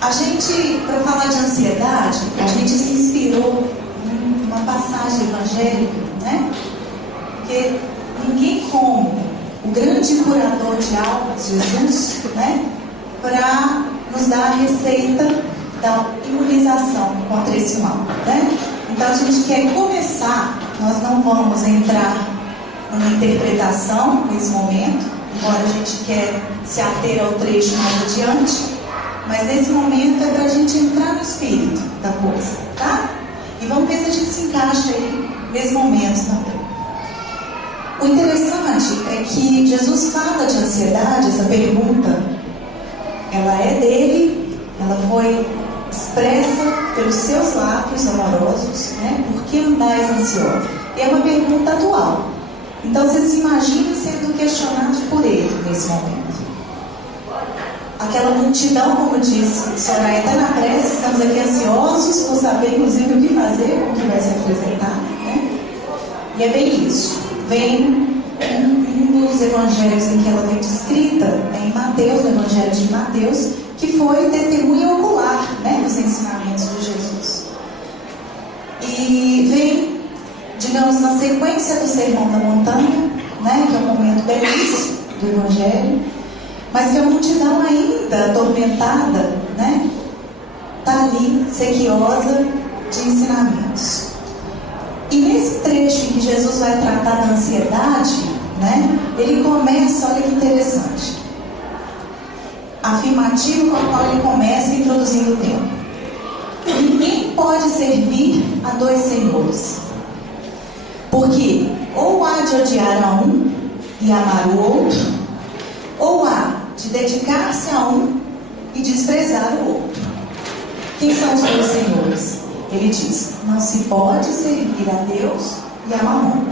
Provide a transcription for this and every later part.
A gente, para falar de ansiedade, a gente se inspirou em uma passagem evangélica, né? Porque ninguém como o grande curador de almas, Jesus, né? Para nos dar a receita da imunização contra esse mal, né? Então a gente quer começar, nós não vamos entrar numa interpretação nesse momento, embora a gente quer se ater ao trecho mais adiante, mas nesse momento é para a gente entrar no espírito da coisa, tá? E vamos ver se a gente se encaixa aí nesse momento também. O interessante é que Jesus fala de ansiedade, essa pergunta, ela é dele, ela foi expressa pelos seus lábios amorosos, né? Por que andais ansiosos? E é uma pergunta atual. Então você se imagina sendo questionado por ele nesse momento. Aquela multidão, como disse Soraya, está na pressa, estamos aqui ansiosos por saber inclusive o que fazer, como que vai se apresentar, né? E é bem isso. Vem um dos evangelhos em que ela vem descrita, em Mateus, no evangelho de Mateus, que foi testemunha ocular, né, dos ensinamentos de Jesus. E vem, digamos, na sequência do Sermão da Montanha, né, que é um momento belíssimo do evangelho, mas que a multidão ainda atormentada, né, está ali, sequiosa de ensinamentos. E nesse trecho em que Jesus vai tratar da ansiedade, né, ele começa, olha que interessante, afirmativo com o qual ele começa introduzindo o tema. Ninguém pode servir a dois senhores, porque ou há de odiar a um e amar o outro, ou há de dedicar-se a um e desprezar o outro. Quem são os dois senhores? Ele diz, não se pode servir a Deus e a Mamon.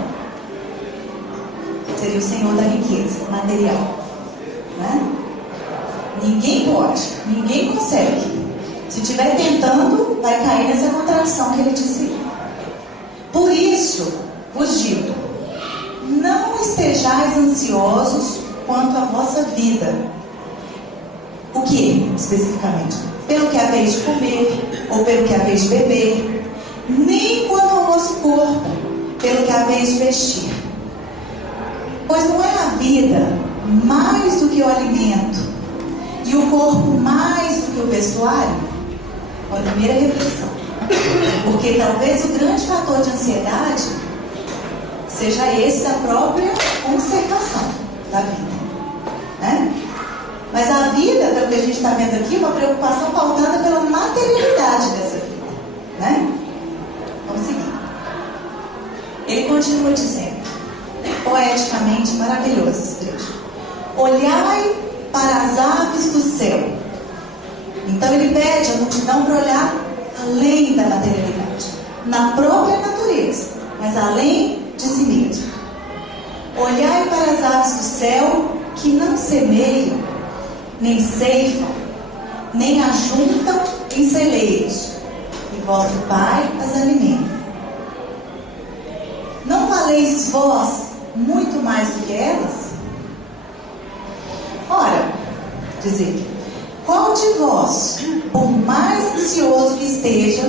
Seria o senhor da riqueza material, né? Ninguém pode, ninguém consegue. Se estiver tentando, vai cair nessa contradição que ele disse. Por isso, vos digo, não estejais ansiosos quanto à vossa vida. O que, especificamente? Pelo que haveis de comer, ou pelo que haveis de beber, nem quanto ao vosso corpo, pelo que haveis de vestir. Pois não é a vida mais do que o alimento, e o corpo mais do que o vestuário? Olha, a primeira reflexão. Porque talvez o grande fator de ansiedade seja esse da própria conservação da vida, né? Mas a vida, pelo que a gente está vendo aqui, é uma preocupação pautada pela materialidade dessa vida, né? Vamos seguir. Ele continua dizendo, poeticamente maravilhoso esse trecho: olhai para as aves do céu. Então ele pede a multidão para olhar além da materialidade, na própria natureza, mas além de si mesmo. Olhai para as aves do céu, que não semeiam, nem ceifam, nem ajuntam em celeiros, e vosso Pai as alimenta. Não valeis vós muito mais do que elas? Ora, diz ele, qual de vós, por mais ansioso que esteja,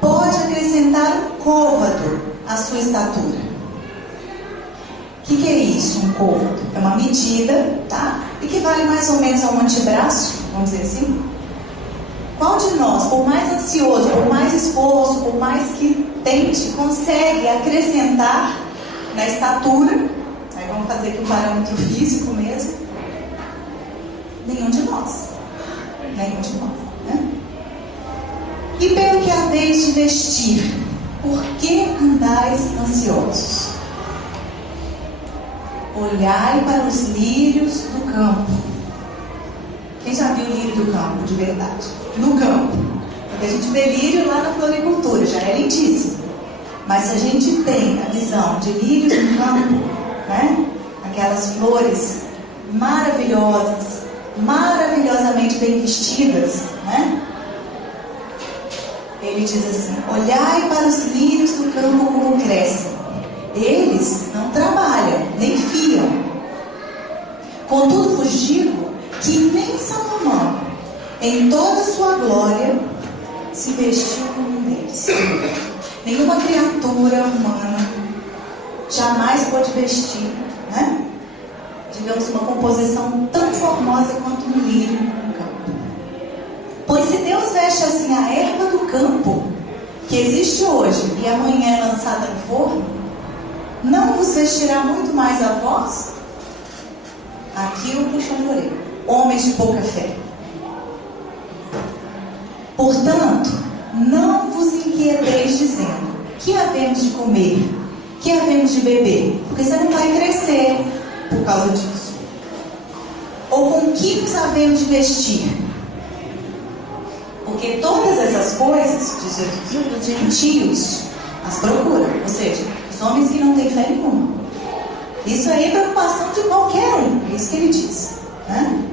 pode acrescentar um côvado à sua estatura? O que é isso, um côvado? É uma medida, tá? Equivale mais ou menos a um antebraço, vamos dizer assim. Qual de nós, por mais ansioso, por mais esforço, por mais que tente, consegue acrescentar na estatura? Aí vamos fazer aqui um parâmetro físico mesmo. Nenhum de nós. Nenhum de nós, né? E pelo que haveis de vestir, por que andais ansiosos? Olhai para os lírios do campo. Quem já viu lírio do campo, de verdade? No campo. Porque a gente vê lírio lá na floricultura, já é lindíssimo. Mas se a gente tem a visão de lírios no campo, né? Aquelas flores maravilhosas, maravilhosamente bem vestidas, né? Ele diz assim, olhai para os lírios do campo como crescem. Eles não trabalham, nem fiam. Contudo vos digo que nem Salomão, em toda sua glória, se vestiu como um deles. Nenhuma criatura humana jamais pode vestir, né? Digamos, uma composição tão formosa quanto um lírio no campo. Pois se Deus veste assim a erva do campo, que existe hoje e amanhã é lançada no forno, não vos vestirá muito mais a vós? Aqui eu puxo a orelha. Homens de pouca fé. Portanto, não vos inquieteis dizendo: que havemos de comer? Que havemos de beber? Porque você não vai crescer por causa disso. Ou com que nos havemos de vestir? Porque todas essas coisas, diz Jesus, os gentios as procuram. Ou seja, os homens que não têm fé nenhuma. Isso aí é preocupação de qualquer um. É isso que ele diz, né?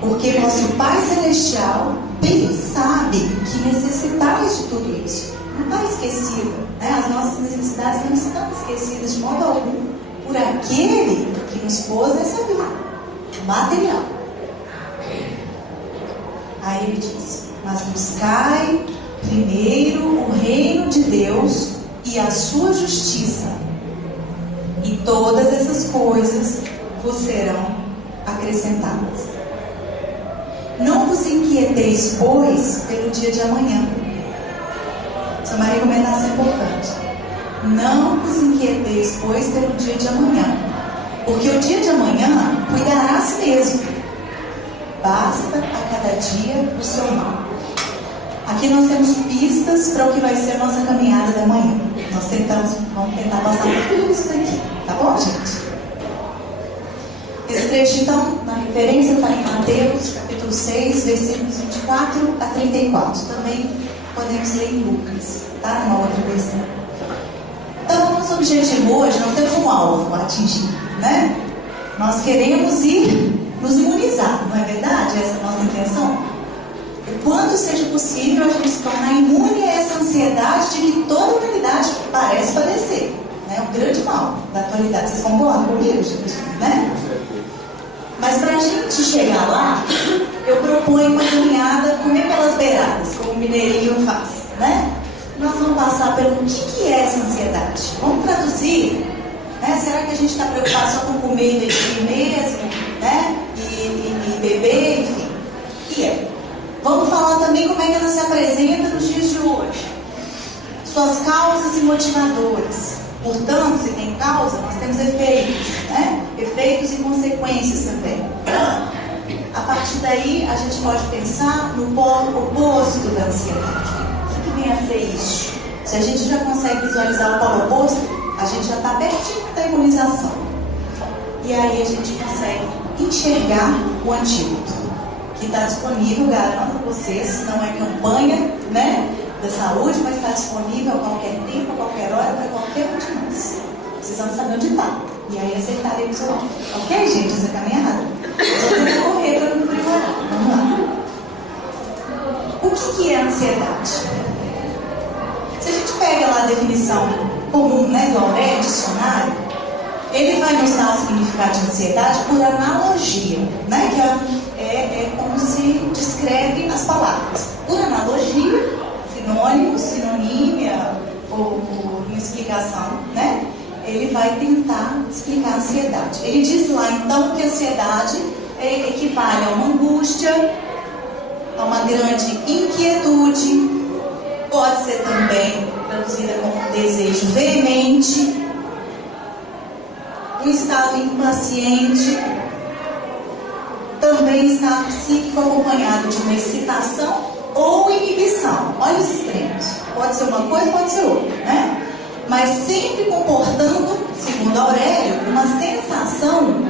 Porque nosso Pai Celestial bem sabe que necessitais de tudo isso. Não está esquecido, né? As nossas necessidades não estão esquecidas de modo algum por aquele que nos pôs nessa vida material. Aí ele diz: mas buscai primeiro o reino de Deus e a sua justiça, e todas essas coisas vos serão acrescentadas. Não vos inquieteis, pois, pelo dia de amanhã. Essa é uma recomendação importante. Não vos inquieteis, pois, pelo dia de amanhã, porque o dia de amanhã cuidará a si mesmo. Basta a cada dia o seu mal. Aqui nós temos pistas para o que vai ser a nossa caminhada da manhã. Vamos tentar passar por tudo isso daqui, tá bom, gente? Esse trecho, então, na referência está em Mateus, capítulo 6, versículos 24 a 34. Também podemos ler em Lucas, tá? Numa outra versão. Então, nosso objetivo hoje, nós temos um alvo a atingir, né? Nós queremos ir nos imunizar, não é verdade? Essa é a nossa intenção. O quanto seja possível a gente se tornar imune a essa ansiedade de que toda a humanidade parece padecer. É um grande mal da atualidade. Vocês concordam comigo, gente? Né? Mas para a gente chegar lá, eu proponho uma caminhada, comer pelas beiradas, como o mineirinho faz, né? Nós vamos passar pelo que é essa ansiedade. Vamos traduzir, né? Será que a gente está preocupado só com comer e vestir mesmo, né? E beber, enfim. O que é? Vamos falar também como é que ela se apresenta nos dias de hoje. Suas causas e motivadores. Portanto, se tem causa, nós temos efeitos, né? Efeitos e consequências também. A partir daí, a gente pode pensar no polo oposto da ansiedade. O que vem a ser isso? Se a gente já consegue visualizar o polo oposto, a gente já está pertinho da imunização. E aí a gente consegue enxergar o antídoto, que está disponível, garanto a vocês, não é campanha, né, da saúde, mas está disponível a qualquer tempo, a qualquer hora, para qualquer um de nós. Precisamos saber onde está. E aí acertaremos o alvo. Ok, gente? Essa caminhada. Só tem que correr para não preparar. Vamos lá. O que é ansiedade? Se a gente pega lá a definição comum, né, do Aurélio, dicionário, ele vai nos dar o significado de ansiedade por analogia, né, que é como se descreve as palavras. Por analogia, sinônimos, sinonímia ou uma explicação, né? Ele vai tentar explicar a ansiedade. Ele diz lá então que a ansiedade equivale a uma angústia, a uma grande inquietude, pode ser também traduzida como um desejo veemente, um estado impaciente, também estado psíquico acompanhado de uma excitação ou inibição. Olha os extremos. Pode ser uma coisa, pode ser outra, né? Mas sempre comportando, segundo Aurélio, uma sensação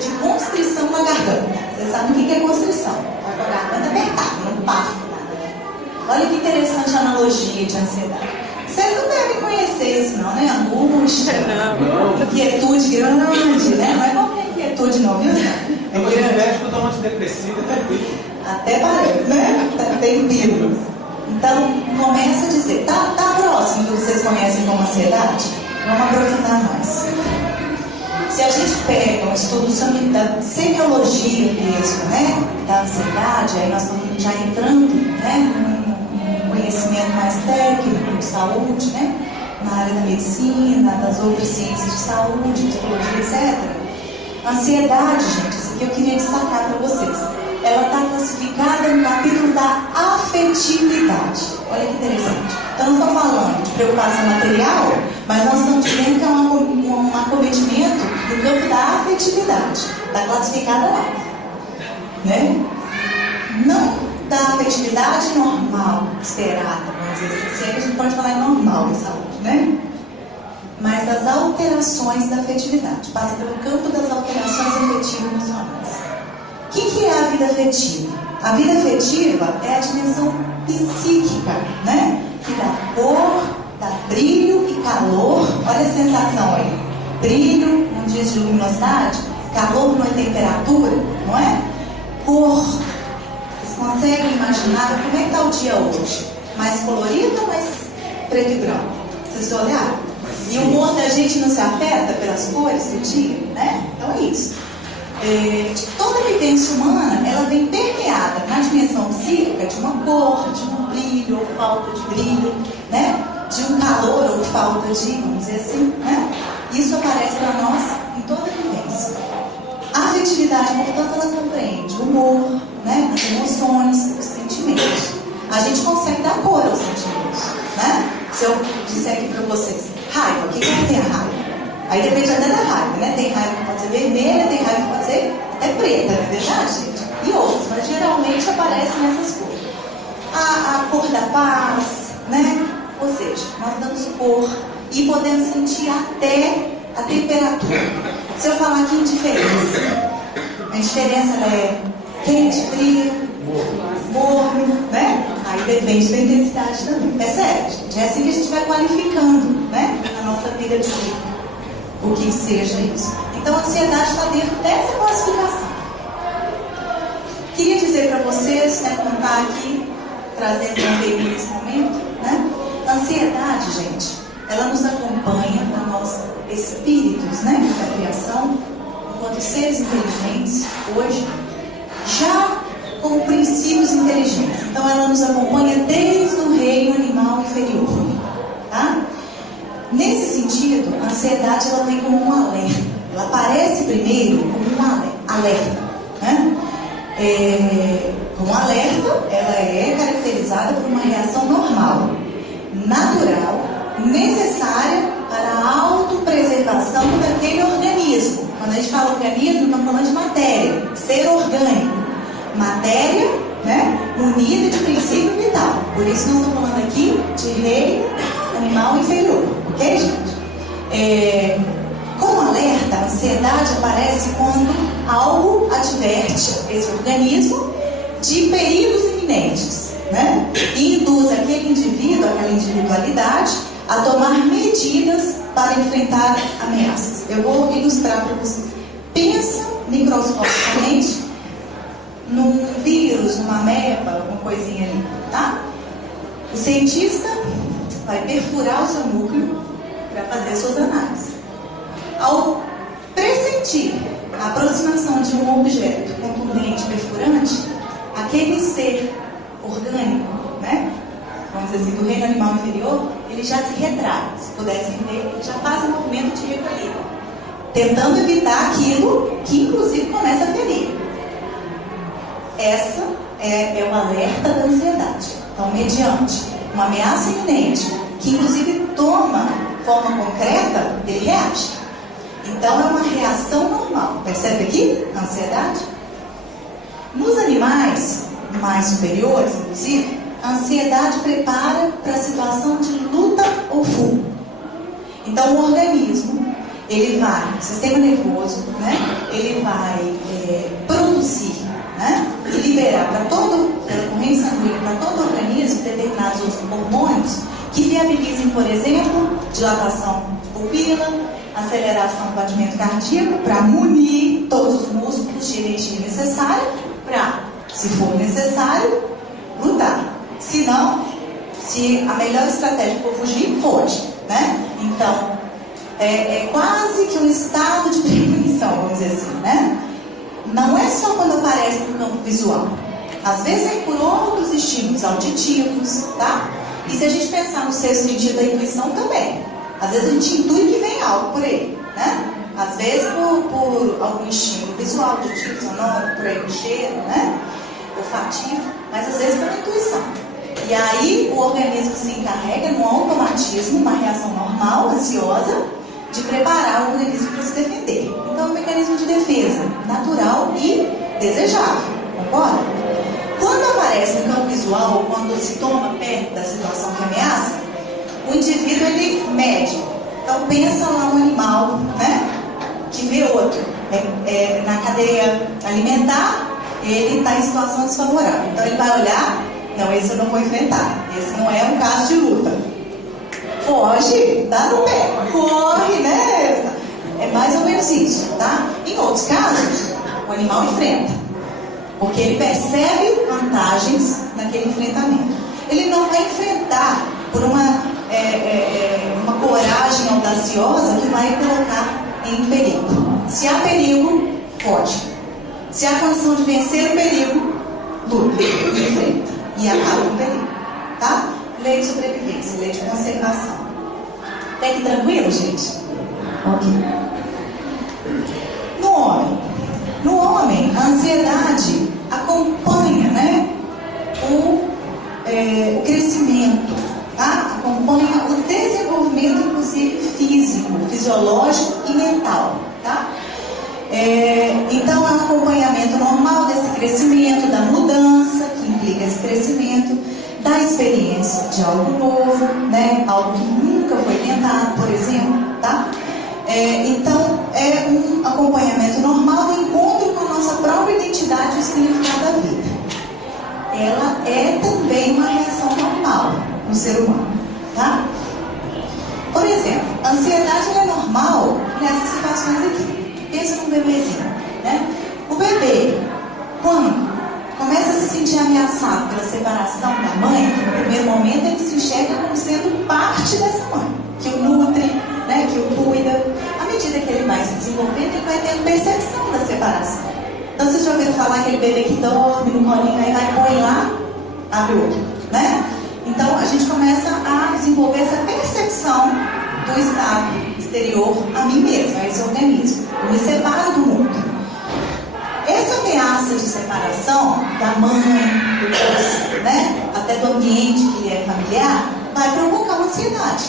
de constrição na garganta. Vocês sabem o que é constrição? A garganta apertada, não passa nada. Olha que interessante a analogia de ansiedade. Vocês não devem conhecer isso não, né? Angústia, inquietude grande, né? Não é qualquer inquietude não, viu? É uma espécie totalmente depressiva, até parece, né? Tem vírus. Então, começa a dizer, tá próximo do que vocês conhecem como ansiedade? Vamos aprofundar mais. Se a gente pega um estudo da semiologia mesmo, né, da ansiedade, aí nós estamos já entrando, né, num conhecimento mais técnico de saúde, né, na área da medicina, das outras ciências de saúde, psicologia, etc. Ansiedade, gente, isso aqui eu queria destacar para vocês. Ela está classificada no capítulo da afetividade. Olha que interessante. Então, nós estamos falando de preocupação material, mas nós estamos dizendo que é um acometimento do campo da afetividade. Está classificada lá. Né? Não da afetividade normal, esperada, vamos dizer assim. A gente pode falar em normal em saúde, né? Mas das alterações da afetividade. Passa pelo campo das alterações afetivas emocionais. O que é a vida afetiva? A vida afetiva é a dimensão psíquica, né? Que dá cor, dá brilho e calor. Olha a sensação aí. Brilho, não diz de luminosidade, calor não é temperatura, não é? Cor. Vocês conseguem imaginar como é que está o dia hoje? Mais colorido ou mais preto e branco? Vocês olharam? E o humor da gente não se afeta pelas cores do dia, né? Então é isso. Toda a vivência humana, ela vem permeada na dimensão psíquica de uma cor, de um brilho ou falta de brilho, né? De um calor ou falta de, vamos dizer assim, né? Isso aparece para nós em toda a vivência. A afetividade, portanto, ela compreende o humor, né? As emoções, os sentimentos. A gente consegue dar cor aos sentimentos, né? Se eu disser aqui para vocês, raiva, o que é a raiva? Aí depende até da raiva, né? Tem raiva que pode ser vermelha, tem raiva que pode ser até preta, não é verdade, gente? E outras, mas geralmente aparecem nessas cores. A cor da paz, né? Ou seja, nós damos cor e podemos sentir até a temperatura. Se eu falar aqui indiferença, a indiferença é quente, frio, morno, né? Aí depende da intensidade também. Percebe, gente? É assim que a gente vai qualificando, né? A nossa vida psíquica. O que seja isso. Então a ansiedade está dentro dessa classificação. Queria dizer para vocês, né, contar aqui, trazendo também nesse momento, né? A ansiedade, gente, ela nos acompanha a nós espíritos, né, da criação, enquanto seres inteligentes, hoje, já com princípios inteligentes. Então ela nos acompanha desde o reino animal inferior, tá? Nesse sentido, a ansiedade ela vem como um alerta. Ela aparece primeiro como um alerta, né? Como alerta, ela é caracterizada por uma reação normal, natural, necessária para a autopreservação daquele organismo. Quando a gente fala organismo, estamos falando de matéria, ser orgânico. Matéria, né, munida de princípio vital. Por isso nós estamos falando aqui de reino animal inferior. Ok, gente? Como alerta, a ansiedade aparece quando algo adverte esse organismo de perigos iminentes, né? E induz aquele indivíduo, aquela individualidade, a tomar medidas para enfrentar ameaças. Eu vou ilustrar para vocês. Pensa microscopicamente num vírus, numa ameba, alguma coisinha ali, tá? O cientista vai perfurar o seu núcleo para fazer suas análises. Ao pressentir a aproximação de um objeto contundente, perfurante, aquele ser orgânico, né, vamos dizer assim, do reino animal inferior, ele já se retrai. Se pudesse entender, ele já faz um movimento de recolhida, tentando evitar aquilo que inclusive começa a ferir. Essa é o alerta da ansiedade. Então, mediante uma ameaça iminente, que inclusive toma forma concreta, ele reage. Então é uma reação normal. Percebe aqui a ansiedade? Nos animais mais superiores, inclusive, a ansiedade prepara para a situação de luta ou fuga. Então o organismo, ele vai, o sistema nervoso, né, ele vai produzir, né, e liberar para pela corrente sanguínea, para todo o organismo, determinados hormônios que viabilizem, por exemplo, dilatação de pupila, aceleração do batimento cardíaco, para munir todos os músculos de energia necessária para, se for necessário, lutar. Se não, se a melhor estratégia for fugir, foge, né? Então, é quase que um estado de premonição, vamos dizer assim, né? Não é só quando aparece no campo visual. Às vezes é por outros estímulos auditivos, tá? E se a gente pensar no sexto sentido da intuição também, às vezes a gente intui que vem algo por aí, né? Às vezes por algum estímulo visual, auditivo, sonoro, por aí no cheiro, né? Olfativo, mas às vezes pela intuição. E aí o organismo se encarrega num automatismo, uma reação normal, ansiosa, de preparar o organismo para se defender. Então é um mecanismo de defesa natural e desejável, concorda? Quando aparece no campo visual ou quando se toma perto da situação que ameaça, o indivíduo ele mede. Então pensa lá um animal, né, que vê outro na cadeia alimentar, ele está em situação desfavorável. Então ele vai olhar, não, esse eu não vou enfrentar, esse não é um caso de luta. Foge, dá no pé, corre, né? É mais ou menos isso, tá? Em outros casos, o animal enfrenta, porque ele percebe vantagens naquele enfrentamento. Ele não vai enfrentar por uma coragem audaciosa que vai colocar em perigo. Se há perigo, foge. Se há condição de vencer o perigo, luta e enfrenta. E acaba o perigo, tá? Lei de sobrevivência, lei de conservação. Até que tranquilo, gente? Ok. No homem, a ansiedade acompanha, né, o crescimento, tá? Acompanha o desenvolvimento, inclusive físico, fisiológico e mental, tá? Então é um acompanhamento normal desse crescimento, da mudança que implica esse crescimento, da experiência de algo novo, né? Algo que nunca foi tentado, por exemplo, tá? Então é um acompanhamento normal do encontro com a nossa própria identidade e o significado da vida. Ela é também uma reação normal no ser humano, tá? Por exemplo, a ansiedade é normal nessas situações aqui. Pensa num bebezinho, né? O bebê, quando começa a se sentir ameaçado pela separação da mãe, no primeiro momento ele se enxerga como sendo parte dessa mãe, que o nutre, né, que o cuida. À medida que ele vai se desenvolvendo, ele vai tendo percepção da separação. Então vocês já ouviram falar aquele bebê que dorme no colinho, aí vai põe lá, abre o olho, né? Então a gente começa a desenvolver essa percepção do estado exterior a mim mesmo, a esse organismo. Eu me separo do mundo. Essa ameaça de separação da mãe, depois, né, até do ambiente que é familiar, vai provocar uma ansiedade.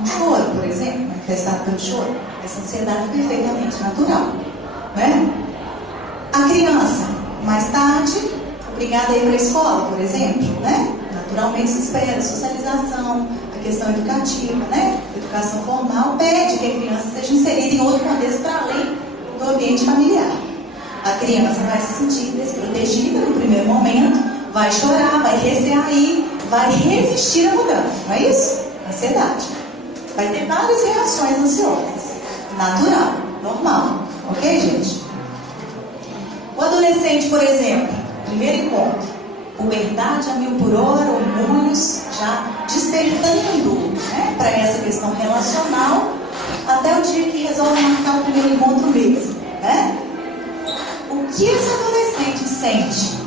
Um choro, por exemplo, manifestado pelo choro. Essa ansiedade é perfeitamente natural, né? A criança, mais tarde, obrigada a ir para a escola, por exemplo, né? Naturalmente se espera socialização, a questão educativa, né? Educação formal pede que a criança seja inserida em outro contexto para além do ambiente familiar. A criança vai se sentir desprotegida no primeiro momento, vai chorar, vai recear aí, vai resistir à mudança, não é isso? Ansiedade. Vai ter várias reações ansiosas. Natural, normal. Ok, gente? O adolescente, por exemplo, primeiro encontro, puberdade a 1000 por hora, hormônios já despertando, né, para essa questão relacional, até o dia que resolve marcar o primeiro encontro mesmo, né? O que esse adolescente sente,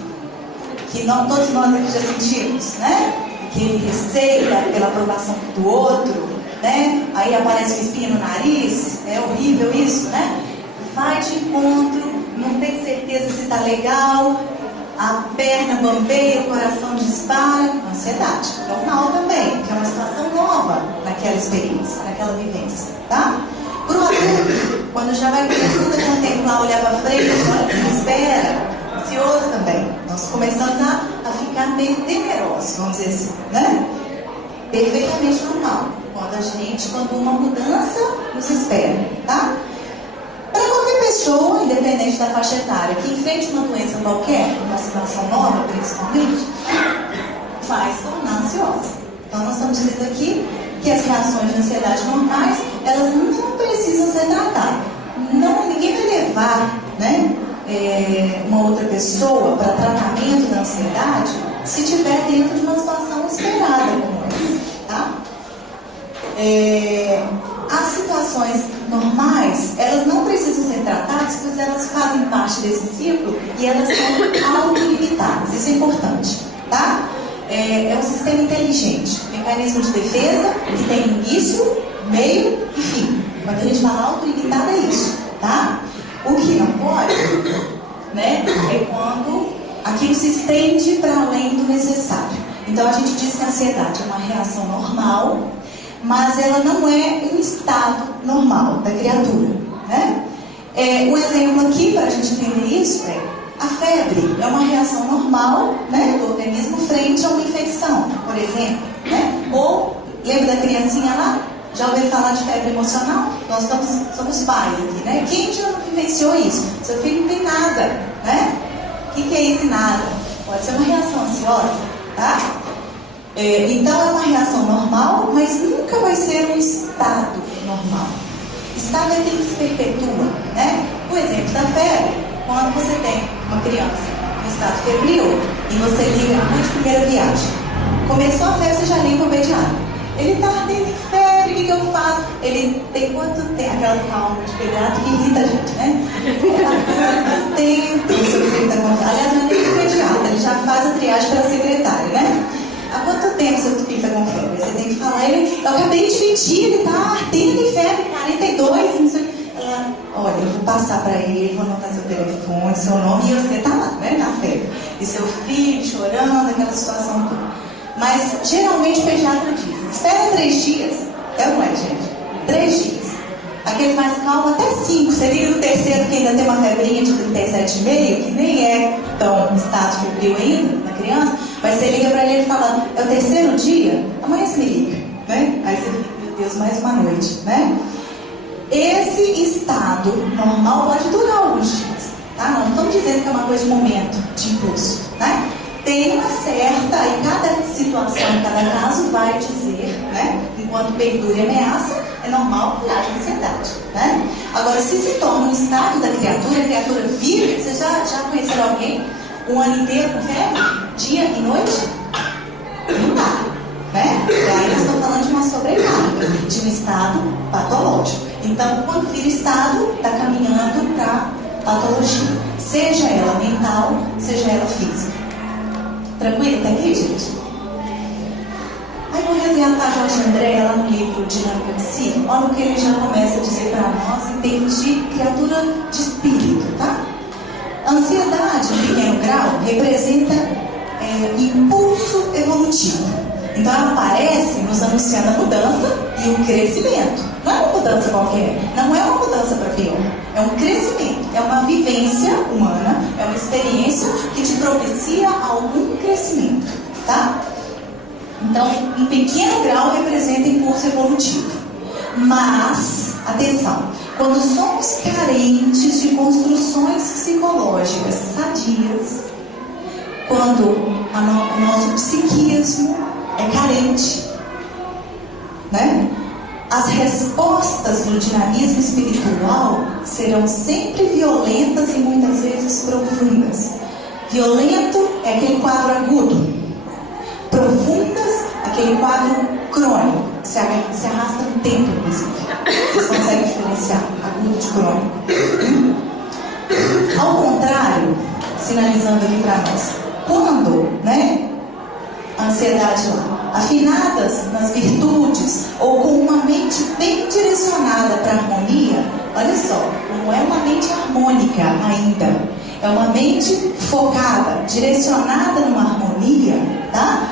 que todos nós aqui já sentimos, né? Aquele receio pela aprovação do outro, né? Aí aparece um espinho no nariz, é horrível isso, né? Vai de encontro, não tem certeza se está legal, a perna bambeia, o coração dispara, ansiedade. Normal também, que é uma situação nova naquela experiência, naquela vivência, tá? Para o adulto, quando já vai começando a contemplar, olhar para frente, olha, espera, ansioso também. Nós começamos a ficar meio temerosos, vamos dizer assim, né? Perfeitamente normal. Quando uma mudança nos espera, tá? Para qualquer pessoa, independente da faixa etária, que enfrente uma doença qualquer, uma situação nova principalmente, vai se tornar ansiosa. Então nós estamos dizendo aqui que as reações de ansiedade normais, elas não precisam ser tratadas. Ninguém vai levar, né, uma outra pessoa para tratamento da ansiedade se estiver dentro de uma situação esperada como essa, tá? A as situações normais, elas não precisam ser tratadas, pois elas fazem parte desse ciclo e elas são autolimitadas. Isso é importante, tá? É um sistema inteligente, mecanismo de defesa que tem início, meio e fim. Quando a gente fala autolimitado, é isso, tá? O que não pode, né, é quando aquilo se estende para além do necessário. Então a gente diz que a ansiedade é uma reação normal, mas ela não é um estado normal da criatura, né? Um exemplo aqui para a gente entender isso é a febre. É uma reação normal, né, do organismo frente a uma infecção, por exemplo, né? Ou lembra da criancinha lá? Já ouviu falar de febre emocional? Nós somos pais aqui, né? Quem já não vivenciou isso? Seu filho não tem nada, né? O que é isso nada? Pode ser uma reação ansiosa, tá? Então é uma reação normal, mas nunca vai ser um estado normal. Estado é aquilo que se perpetua, né? O exemplo da febre, quando você tem uma criança no estado febril e você liga a mãe de primeira viagem. Começou a febre, você já liga o pediatra. Ele está ardendo em febre, o que eu faço? Ele tem quanto tempo? Aquela calma de pediatra que irrita a gente, né? Quanto tempo o seu filho está com febre? Aliás, não é nem o pediatra, ele já faz a triagem pela secretária, né? Há quanto tempo seu filho está com febre? Você tem que falar, eu acabei de mentir, ele está ardendo em febre, 42, não sei. Ela, olha, eu vou passar para ele, vou anotar seu telefone, seu nome, e você está lá, né, na febre. E seu filho chorando, aquela situação toda. Mas, geralmente, o pediatra diz, espera 3 dias. É ou não é, gente? 3 dias. Aquele mais calmo, até 5. Você liga no terceiro, que ainda tem uma febrinha de 37,5, que nem é tão estado febril ainda, na criança. Mas você liga para ele e fala, é o terceiro dia? Amanhã você me liga, né? Aí você fica, meu Deus, mais uma noite, né? Esse estado normal pode durar alguns dias, tá? Não estamos dizendo que é uma coisa de momento, de impulso, né? Tem uma certa, e cada situação, cada caso vai dizer, né? Enquanto perdura a ameaça, é normal que haja ansiedade, né? Agora, se torna um estado da criatura, a criatura vive, vocês já conheceram alguém um ano inteiro com febre? Dia e noite? Não dá, né? E aí nós estamos falando de uma sobrecarga, de um estado patológico. Então, quando vira estado, está caminhando para patologia, seja ela mental, seja ela física. Tranquilo até aqui, gente? Aí vou resgatar Jorge André lá no livro Dinâmica Psi. Olha o que ele já começa a dizer para nós em termos de criatura de espírito, tá? Ansiedade, em pequeno grau, representa impulso evolutivo. Então ela aparece nos anunciando a mudança e o crescimento. Não é uma mudança qualquer, não é uma mudança para pior. É um crescimento, é uma vivência humana, é uma experiência que te propicia algum crescimento, tá? Então, em pequeno grau representa impulso evolutivo. Mas, atenção, quando somos carentes de construções psicológicas sadias, quando o nosso psiquismo é carente, né? As respostas do dinamismo espiritual serão sempre violentas e muitas vezes profundas. Violento é aquele quadro agudo. Profundas, aquele quadro crônico. Se arrasta no tempo, inclusive. Vocês conseguem diferenciar agudo de crônico. Ao contrário, sinalizando aqui para nós, quando, né, a ansiedade lá, afinadas nas virtudes ou com uma mente bem direcionada para a harmonia, olha só, não é uma mente harmônica ainda, é uma mente focada, direcionada numa harmonia, tá?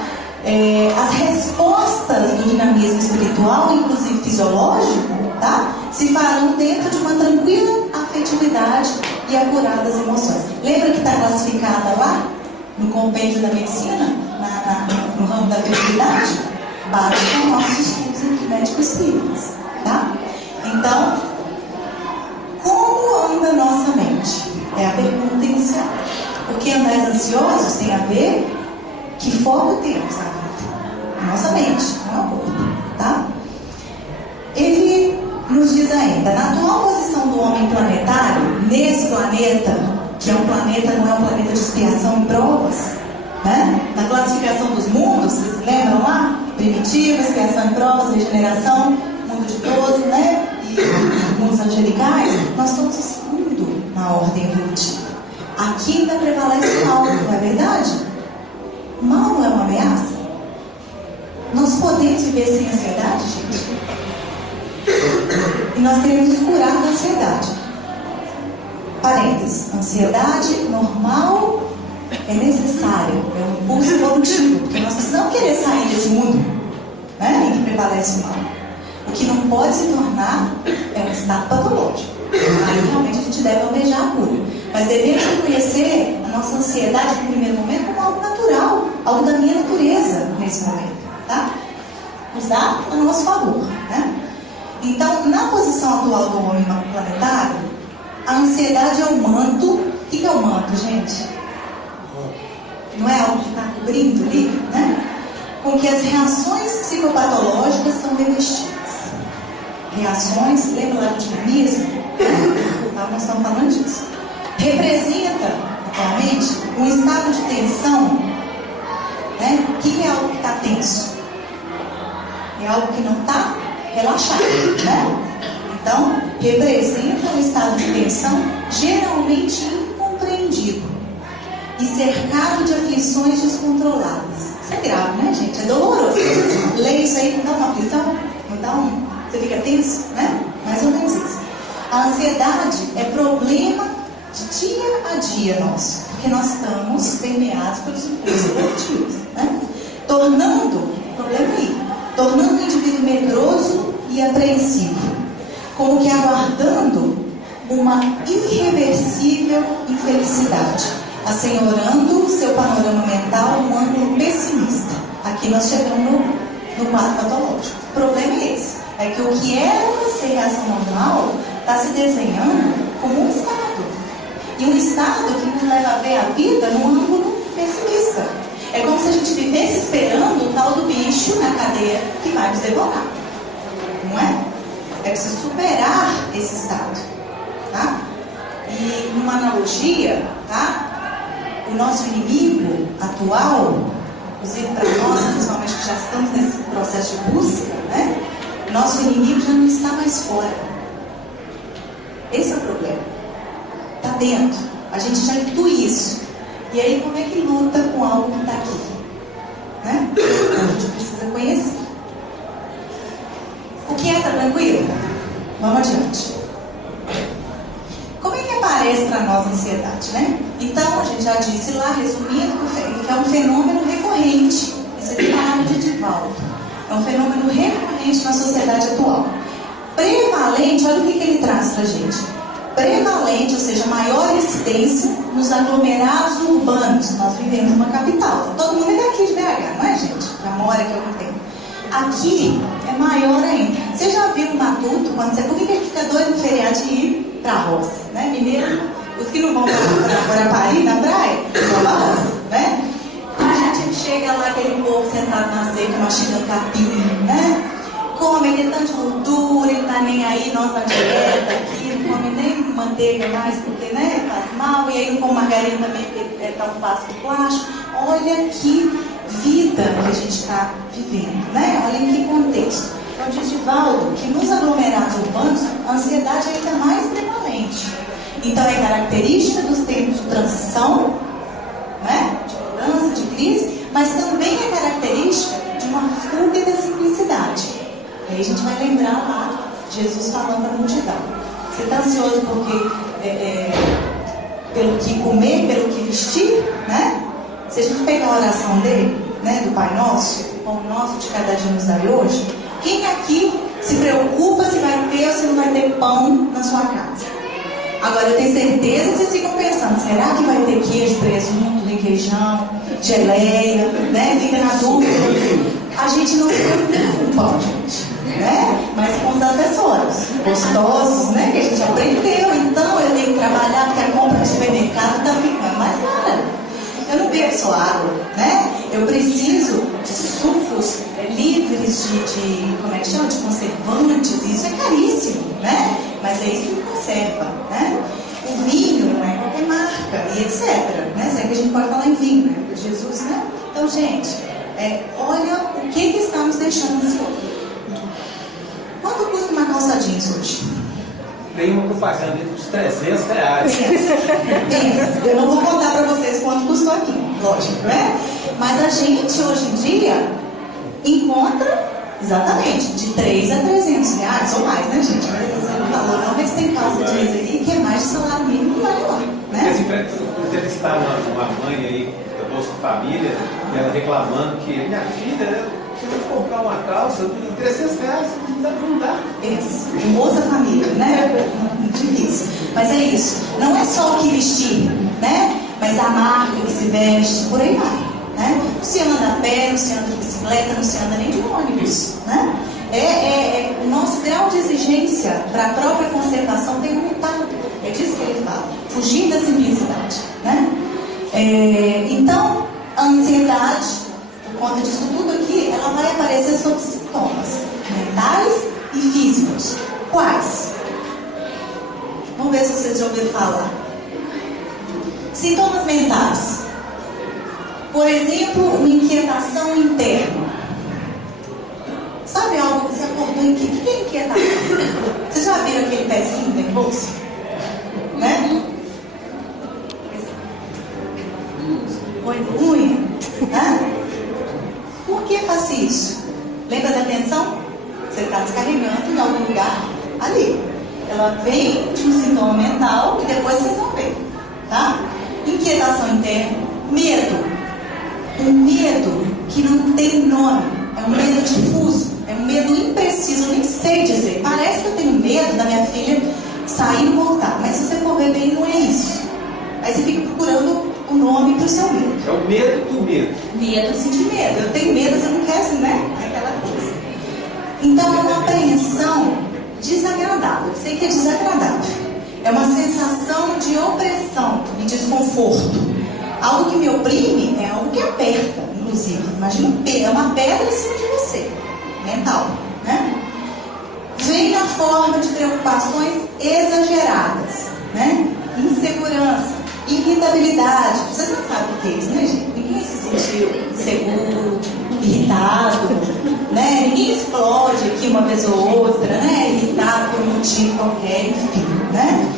As respostas do dinamismo espiritual, inclusive fisiológico, tá? Se farão dentro de uma tranquila afetividade e apuradas emoções. Lembra que está classificada lá no compêndio da medicina, no ramo da fertilidade? Bate com nossos estudos entre médicos espíritas, tá? Então, como anda a nossa mente? É a pergunta inicial. Porque andais ansiosos tem a ver que foco temos na vida. A nossa mente, não é o corpo, tá? Ele nos diz ainda, na atual posição do homem planetário, nesse planeta, que é um planeta, não é um planeta de expiação e provas, né? Na classificação dos mundos, vocês lembram lá? Primitiva, expiação e provas, regeneração, mundo de todos, né? ordens angelicais, nós somos o segundo na ordem evolutiva. Aqui ainda prevalece o mal, não é verdade? O mal não é uma ameaça? Nós podemos viver sem ansiedade, gente? E nós queremos nos curar da ansiedade. Parênteses, ansiedade normal é necessária, é um impulso evolutivo, porque nós precisamos querer sair desse mundo, né, em que prevalece o mal. O que não pode se tornar é um estado patológico. Aí realmente a gente deve almejar a cura. Mas devemos reconhecer a nossa ansiedade no primeiro momento como algo natural, algo da minha natureza nesse momento, tá? Usar a nosso favor, né? Então, na posição atual do homem planetário, a ansiedade é o manto. O que é o manto, gente? Não é algo que está cobrindo ali, né? Com que as reações psicopatológicas são revestidas. Reações, lembra lá do dinamismo? Nós estamos falando disso. Representa, atualmente, um estado de tensão, né? O que é algo que está tenso? É algo que não está relaxado, né? Então, representa um estado de tensão geralmente incompreendido e cercado de aflições descontroladas. Isso é grave, né, gente? É doloroso. Ler isso aí não dá uma aflição? Não dá um... Você fica tenso, né? Mais ou menos isso. A ansiedade é problema de dia a dia nosso, porque nós estamos permeados pelos impulsos evolutivos, né? Tornando o indivíduo medroso e apreensivo, como que aguardando uma irreversível infelicidade, assenhorando seu panorama mental num ângulo pessimista. Aqui nós chegamos no quadro patológico. O problema é esse, é que o que era para ser reação normal está se desenhando como um estado. E um estado que nos leva a ver a vida num ângulo pessimista. É como se a gente vivesse esperando o tal do bicho na cadeia que vai nos devorar. Não é? É preciso superar esse estado. Tá? E numa analogia, tá? O nosso inimigo atual, inclusive para nós, principalmente que já estamos nesse processo de busca, né? Nosso inimigo já não está mais fora. Esse é o problema. Está dentro. A gente já intui isso. E aí, como é que luta com algo que está aqui? Né? A gente precisa conhecer. O que é? Está tranquilo? Vamos adiante. Como é que aparece para nós a ansiedade, né? Então, a gente já disse lá, resumindo, que é um fenômeno recorrente. Isso aqui é a área de Divaldo. É um fenômeno recorrente na sociedade atual. Prevalente, olha o que ele traz para a gente. Prevalente, ou seja, maior incidência nos aglomerados urbanos. Nós vivemos numa capital. Todo mundo é daqui de BH, não é, gente? Já mora aqui há algum tempo. Aqui é maior ainda. Você já viu um matuto, quando você... Por que ele fica doido no feriado de ir para a roça? Né? Mineiro, os que não vão para Guarapari, na praia, vão para a roça, né? A gente chega lá, aquele povo sentado na seca, mastigando capim, né? Come aquele tanto de gordura, ele tá nem aí, nós na dieta aqui, não come nem manteiga mais, porque, né, faz mal, e aí não come margarina também, porque está um passo de plástico. Olha que vida que a gente está vivendo, né? Olha em que contexto. Então, diz Divaldo que nos aglomerados urbanos, a ansiedade é ainda mais prevalente. Então, é característica dos tempos de transição, né? De mudança, de crise, mas também é característica de uma fuga da simplicidade. E aí a gente vai lembrar lá Jesus falando para a multidão. Você está ansioso pelo que comer, pelo que vestir, né? Se a gente pegar a oração dele, né, do Pai Nosso, o pão nosso de cada dia nos dai hoje, quem aqui se preocupa se vai ter ou se não vai ter pão na sua casa? Agora, eu tenho certeza que vocês ficam pensando, será que vai ter queijo, presunto, requeijão, geleia, né? Fica na dúvida. A gente não se preocupa com o pão, gente, né? Mas com os acessórios gostosos, né? Que a gente aprendeu. Então, eu tenho que trabalhar porque a compra no supermercado está ficando mais cara. Eu não bebo só água, né? Eu preciso de sucos livres de como é que chama? De conservantes. Isso é caríssimo, né? Mas é isso que conserva, né? O vinho não é qualquer marca e etc, né? Será que a gente pode falar em vinho, né? Jesus, né? Então, gente, olha o que está nos deixando ansioso. Quanto custa uma calça jeans hoje? tem uma propaganda dos R$300. Eu não vou contar para vocês quanto custou aqui, lógico, né? Mas a gente hoje em dia encontra exatamente de 3 a 300 reais ou mais, né, gente? Você não falou, não, mas tem calça jeans aí que é mais de salário mínimo que vai lá, né? Eles entrevistaram uma mãe aí da Bolsa Família, e ela reclamando que minha filha, se eu comprar uma calça por R$300, não dá. Isso, Bolsa Família, né? Difícil. Mas é isso. Não é só o que vestir, né? Mas a marca que se veste, por aí vai. Né? Não se anda a pé, não se anda de bicicleta, não se anda nem de ônibus. Né? O nosso grau de exigência para a própria conservação tem aumentado. É disso que ele fala. Fugir da simplicidade. Né? Então, a ansiedade, por conta disso tudo aqui, ela vai aparecer sob sintomas mentais e físicos. Quais? Vamos ver se vocês já ouviram falar. Sintomas mentais. Por exemplo, uma inquietação interna. Sabe algo que você acordou em que? O que é inquietação? Vocês já viram aquele pezinho nervoso? Né? Unha. Né? Por que faz isso? Lembra da tensão? Você está descarregando em algum lugar ali. Ela vem de um sintoma mental e depois vocês vão ver. Tá? Inquietação interna. Medo. Um medo que não tem nome, é um medo difuso, é um medo impreciso, eu nem sei dizer. Parece que eu tenho medo da minha filha sair e voltar, mas se você for ver bem, não é isso. Aí você fica procurando o nome para o seu medo. É o medo do medo. Medo, sentir medo. Eu tenho medo, você não quer assim, né? Aquela coisa. Então é uma apreensão desagradável. Eu sei que é desagradável. É uma sensação de opressão e desconforto. Algo que me oprime é algo que aperta, inclusive. Imagina, é uma pedra em cima de você, mental, né? Vem na forma de preocupações exageradas, né? Insegurança, irritabilidade. Vocês não sabem o que é isso, né, gente? Ninguém se sentiu inseguro, irritado, né? Ninguém explode aqui uma vez ou outra, né? Irritado por um motivo qualquer, enfim, né?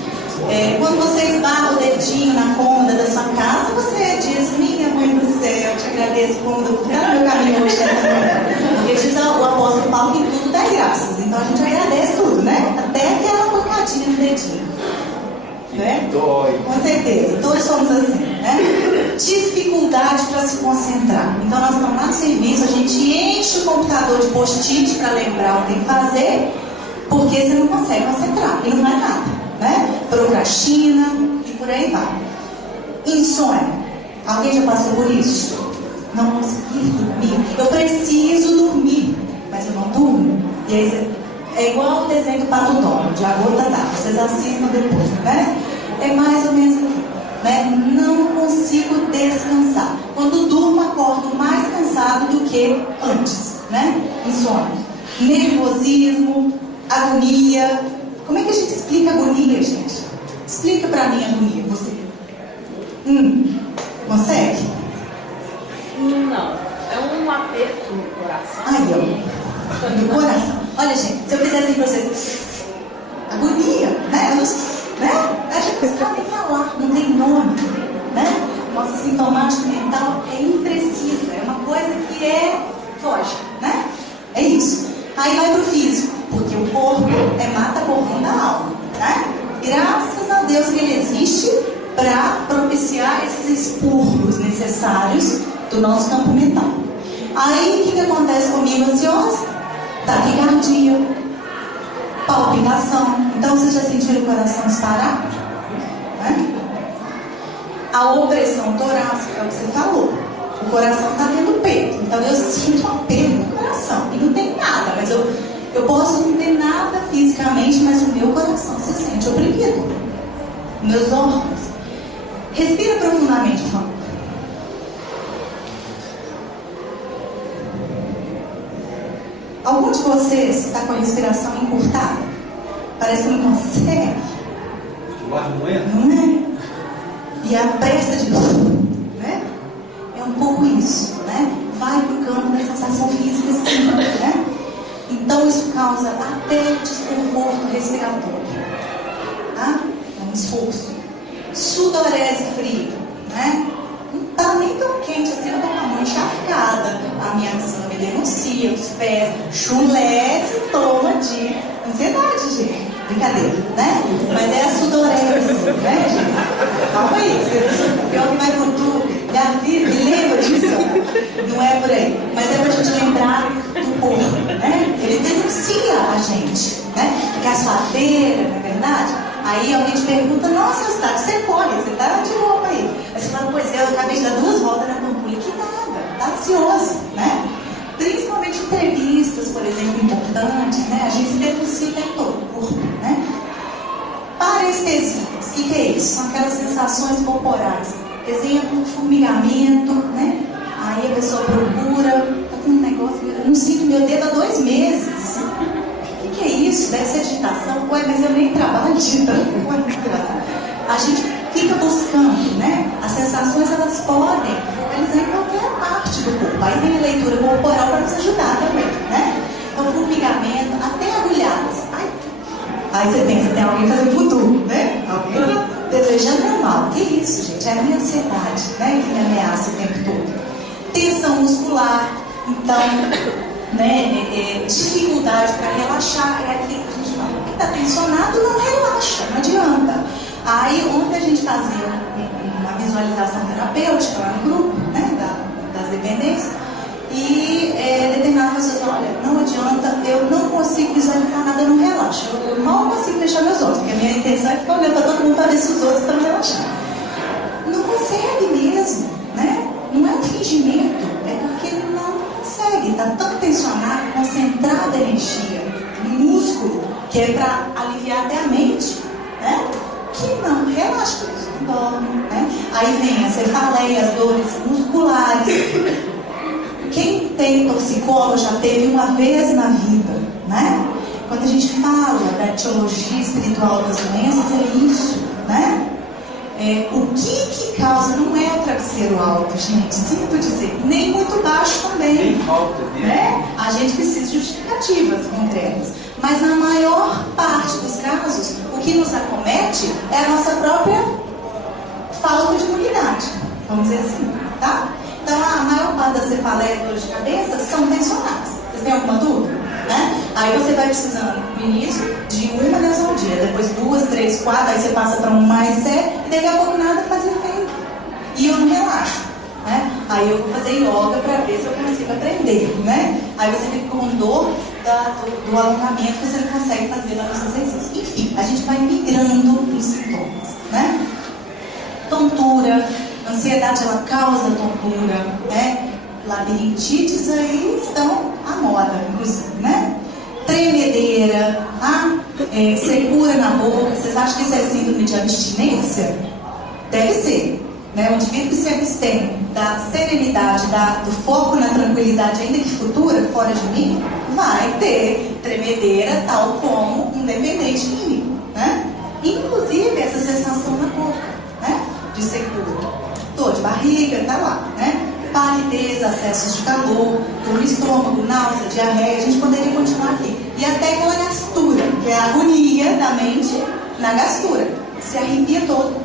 Quando você esbarra o dedinho na cômoda da sua casa, você diz: minha mãe do céu, te agradeço por estar no meu caminho hoje nessa manhã. Porque diz o apóstolo Paulo que tudo dá graças. Então a gente agradece tudo, né? Até aquela pancadinha no dedinho. Né? Dói. Com certeza, todos somos assim, né? Dificuldade para se concentrar. Então nós estamos lá no serviço, a gente enche o computador de post-it para lembrar o que tem que fazer, porque você não consegue concentrar e não faz nada. Né? Procrastina e por aí vai. Insônia. Alguém já passou por isso? Não conseguir dormir. Eu preciso dormir, mas eu não durmo. E aí é igual o desenho do Pato Donald, de A Gota d'Água. Vocês assistam depois, né? É mais ou menos assim, né? Não consigo descansar. Quando durmo, acordo mais cansado do que antes, né? Insônia. Nervosismo, agonia. Como é que a gente explica agonia, gente? Explica pra mim a agonia, você. Consegue? Não. É um aperto no coração. Ai, ó. No coração. Olha, gente, se eu fizer assim pra vocês. Agonia, né? A gente não sabe falar, não tem nome, né? Nossa sintomática mental é imprecisa. É uma coisa que foge, né? É isso. Aí vai pro físico, porque o corpo mata porrão da alma, né? Graças a Deus que ele existe para propiciar esses expurgos necessários do nosso campo mental. Aí o que acontece comigo ansiosa? Taquicardia, palpitação. Então vocês já sentiram o coração disparar? Né? A opressão torácica, é o que você falou. O coração está dentro do peito. Então eu sinto um aperto no coração. E não tem nada, mas eu posso não ter nada fisicamente, mas o meu coração se sente oprimido. Meus órgãos. Respira profundamente, por favor. Algum de vocês está com a respiração encurtada? Parece que não consegue. O ar não entra? Não é? E a pressa de né? É um pouco isso, né? Vai para o campo da sensação física, sim, né? Então isso causa até desconforto respiratório. um esforço. Sudorese, frio, né? Não tá nem tão quente assim, eu tô com a mão encharcada, ameaçando, me denuncia, os pés, chulé, sintoma de ansiedade, gente. Brincadeira, né? Mas é a sudorese, né, gente? Calma aí, o pior que vai pro YouTube, me avisa, me lembra disso. Não é por aí, mas é pra gente lembrar do corpo, né? Ele denuncia a gente, né? Que é a suadeira, não é verdade? Aí alguém te pergunta, nossa, você corre, você tá de roupa aí. Aí você fala, pois é, eu acabei de dar 2 voltas na Pampulha, que nada, tá ansioso, né? Principalmente entrevistas, por exemplo, importantes, né? A gente se denuncia o tempo todo, o corpo, né? Parestesias, o que é isso? São aquelas sensações corporais. Exemplo, formigamento, né? Aí a pessoa procura, tá com um negócio, eu não sinto meu dedo há 2 meses. O que é isso? Deve ser agitação. Ué, mas eu nem trabalho digitando. Ué, que engraçado. A gente fica buscando, né? As sensações, elas podem focalizar em qualquer parte do corpo. Aí tem a leitura corporal para nos ajudar também, né? Então, formigamento, até agulhadas. Aí você pensa, tem alguém fazendo voodoo, né? Alguém desejando meu mal. Que isso, gente? É a minha ansiedade, né? Que me ameaça o tempo todo. Tensão muscular, então, né? Dificuldade para relaxar. É aquilo que a gente fala. Quem está tensionado não relaxa, não adianta. Aí, ontem a gente fazia uma visualização terapêutica lá no grupo, né? Das dependências. E determinada pessoa falou, olha, não adianta, eu não consigo visualizar nada, eu não relaxo. Eu mal consigo fechar meus olhos, porque a minha intenção é ficar olhando para todo mundo para ver se os outros estão relaxando. Não consegue mesmo, né? Não é um fingimento, é porque não consegue. Está tão tensionado, concentrada a energia no músculo, que é para aliviar até a mente, né? Que não relaxa, não dorme, né? Aí vem a cefaleia, as dores musculares. Quem tem torcicolo já teve uma vez na vida, né? Quando a gente fala da etiologia espiritual das doenças, é isso, né? O que causa não é o travesseiro alto, gente, sinto dizer, nem muito baixo também. Nem falta, né? A gente precisa de justificativas concretas. Mas na maior parte dos casos, o que nos acomete é a nossa própria falta de imunidade, vamos dizer assim, tá? Então, a maior parte das cefaleias e dores de cabeça são tensionadas. Vocês têm alguma dúvida? Né? Aí você vai precisando, no início, de uma vez ao dia, depois 2, 3, 4, aí você passa para um mais sério, e daqui a pouco nada faz efeito. E eu não relaxo. Né? Aí eu vou fazer yoga para ver se eu consigo aprender. Né? Aí você fica com dor do alongamento que você não consegue fazer lá nos exercícios. Enfim, a gente vai migrando nos sintomas. Né? Tontura. Ansiedade, ela causa tontura, né? Labirintites aí estão à moda, inclusive, né? Tremedeira, secura na boca. Vocês acham que isso é síndrome de abstinência? Deve ser, né? O indivíduo que se abstém da serenidade, do foco na tranquilidade, ainda que futura, fora de mim, vai ter tremedeira, tal como um dependente químico, né? Inclusive essa sensação na boca, né? De secura. Dor de barriga, tá lá, né? Palidez, acessos de calor, dor no estômago, náusea, diarreia, a gente poderia continuar aqui. E até aquela gastura, que é a agonia da mente na gastura. Se arrepia todo.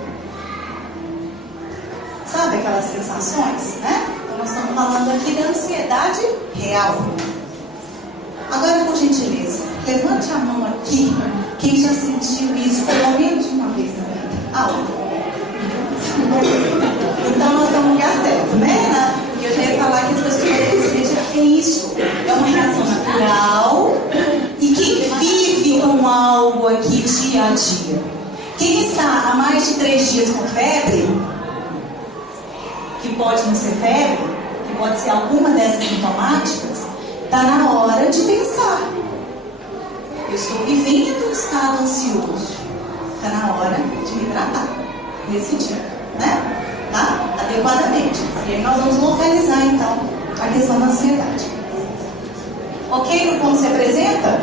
Sabe aquelas sensações, né? Então nós estamos falando aqui da ansiedade real. Agora, por gentileza, levante a mão aqui, quem já sentiu isso pelo menos uma vez na vida. Então nós estamos no lugar certo, né? Porque eu já ia falar que as pessoas é isso. É uma reação natural. E quem vive com algo aqui dia a dia? Quem está há mais de 3 dias com febre, que pode não ser febre, que pode ser alguma dessas sintomáticas, está na hora de pensar. Eu estou vivendo um estado ansioso. Está na hora de me tratar nesse sentido, né? Tá? Adequadamente. E aí nós vamos localizar então a questão da ansiedade. Ok? Como se apresenta?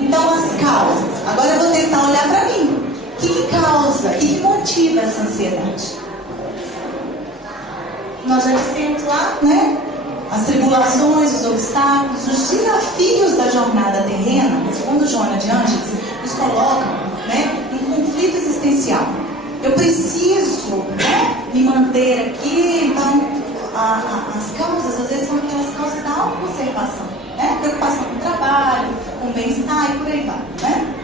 Então as causas. Agora eu vou tentar olhar para mim. O que causa, o que motiva essa ansiedade? Nós já dissemos lá, né? As tribulações, os obstáculos, os desafios da jornada terrena, segundo Joana de Ângeles, nos colocam, né, em conflito existencial. Eu preciso, né, me manter aqui. Então, as causas, às vezes, são aquelas causas da autoconservação, né? Preocupação com o trabalho, com o bem-estar e por aí vai, né?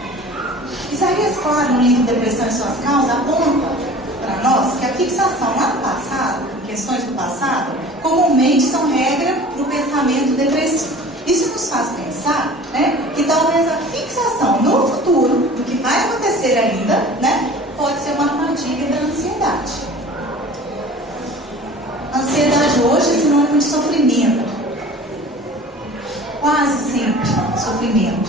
Isaías, claro, no livro Depressão e Suas Causas, aponta para nós que a fixação lá do passado, em questões do passado, comumente são regra do pensamento depressivo. Isso nos faz pensar, né, que talvez a fixação no futuro, do que vai acontecer ainda, né, pode ser uma armadilha da ansiedade. A ansiedade hoje é sinônimo de sofrimento. Quase sempre sofrimento.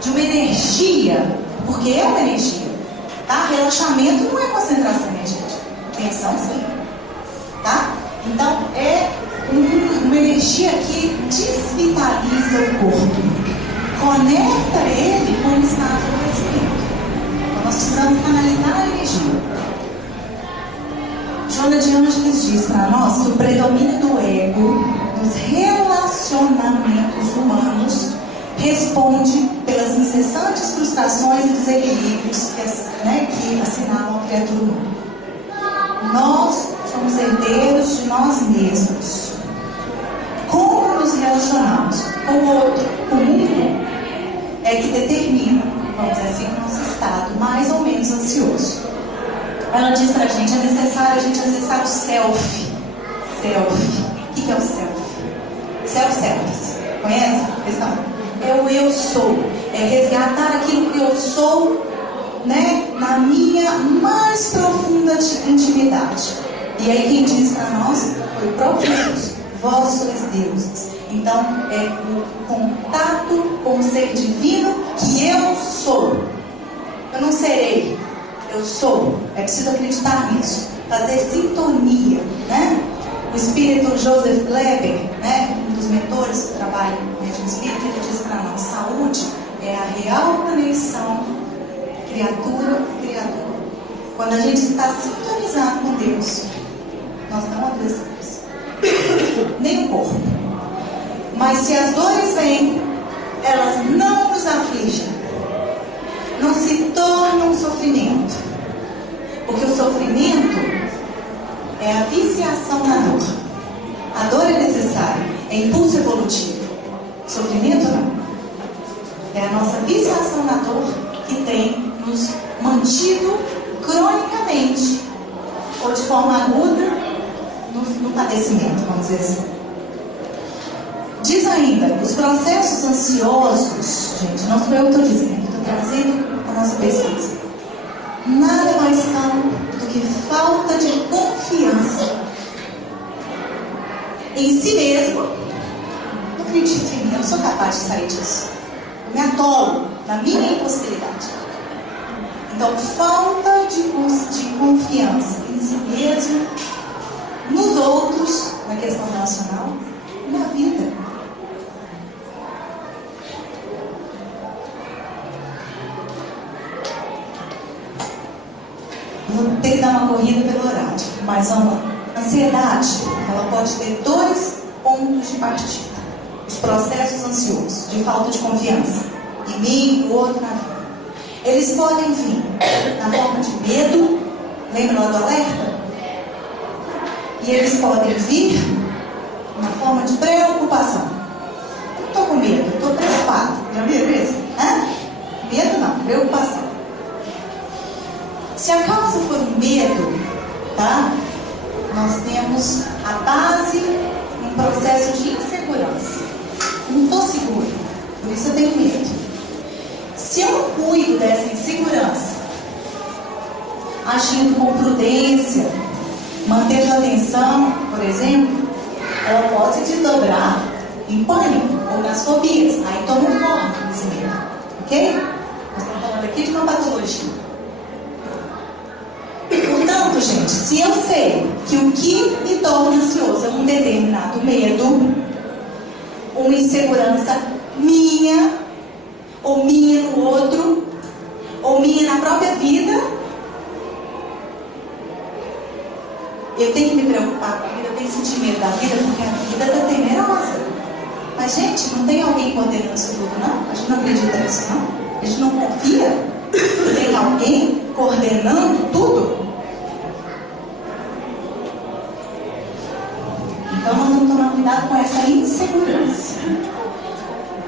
De uma energia, porque é uma energia. Tá? Relaxamento não é concentração energética. Tensão sim. Tá? Então é uma energia que desvitaliza o corpo. Conecta ele com o estado do espírito. Então nós precisamos canalizar a energia. Joana de Ângeles diz para nós que o predomínio do ego nos relacionamentos humanos responde pelas incessantes frustrações e desequilíbrios que assinalam a criatura humana. Nós somos herdeiros de nós mesmos. Como nos relacionamos com o outro, com o mundo, é que determina, vamos dizer assim, o nosso estado mais ou menos ansioso. Ela diz pra gente, é necessário a gente acessar o self. O que é o self? Self-service. Conhece? É o eu sou. É resgatar aquilo que eu sou, né, na minha mais profunda intimidade. E aí quem diz para nós foi o próprio Jesus. Vós sois deuses. Então é o contato com o ser divino que eu sou. Eu não serei. Eu sou. É preciso acreditar nisso. Fazer sintonia, né? O espírito Joseph Kleber, né, um dos mentores do trabalho de espírito, ele diz para nós: saúde é a real conexão criatura-criador. Quando a gente está sintonizado com Deus, nós não adoecemos, nem o corpo. Mas se as dores vêm, elas não nos afligem, não se tornam sofrimento, porque o sofrimento é a viciação na dor. A dor é necessária, é impulso evolutivo. Sofrimento não. É a nossa viciação na dor que tem nos mantido cronicamente, ou de forma aguda, no padecimento, vamos dizer assim. Diz ainda, os processos ansiosos, gente, não sou eu que estou dizendo, estou trazendo a nossa pesquisa. Nada mais são do que falta de confiança em si mesmo. Não acredito em mim, eu não sou capaz de sair disso. Eu me atolo na minha impossibilidade. Então, falta de confiança em si mesmo, nos outros, na questão relacional e na vida. Vou ter que dar uma corrida pelo horário, mas vamos lá. A ansiedade, ela pode ter dois pontos de partida. Os processos ansiosos, de falta de confiança em mim, no outro, na vida. Eles podem vir na forma de medo, lembra lá do alerta? E eles podem vir na forma de preocupação. Eu não estou com medo, eu estou preocupado. Já viram isso? Medo não, preocupação. Se a causa for o medo, tá? Nós temos a base em processo de insegurança. Eu não estou seguro, por isso eu tenho medo. Se eu não cuido dessa insegurança, agindo com prudência, mantendo a atenção, por exemplo, ela pode se desdobrar em pânico ou nas fobias. Aí toma forma desse medo, ok? Nós estamos falando aqui de uma patologia. Portanto, gente, se eu sei que o que me torna ansioso é um determinado medo, uma insegurança minha, ou minha no outro, ou minha na própria vida, eu tenho que me preocupar com a vida, eu tenho que sentir medo da vida, porque a vida está temerosa. Mas, gente, não tem alguém coordenando isso tudo, não? A gente não acredita nisso, não? A gente não confia que tem alguém coordenando tudo? Então nós vamos tomar cuidado com essa insegurança.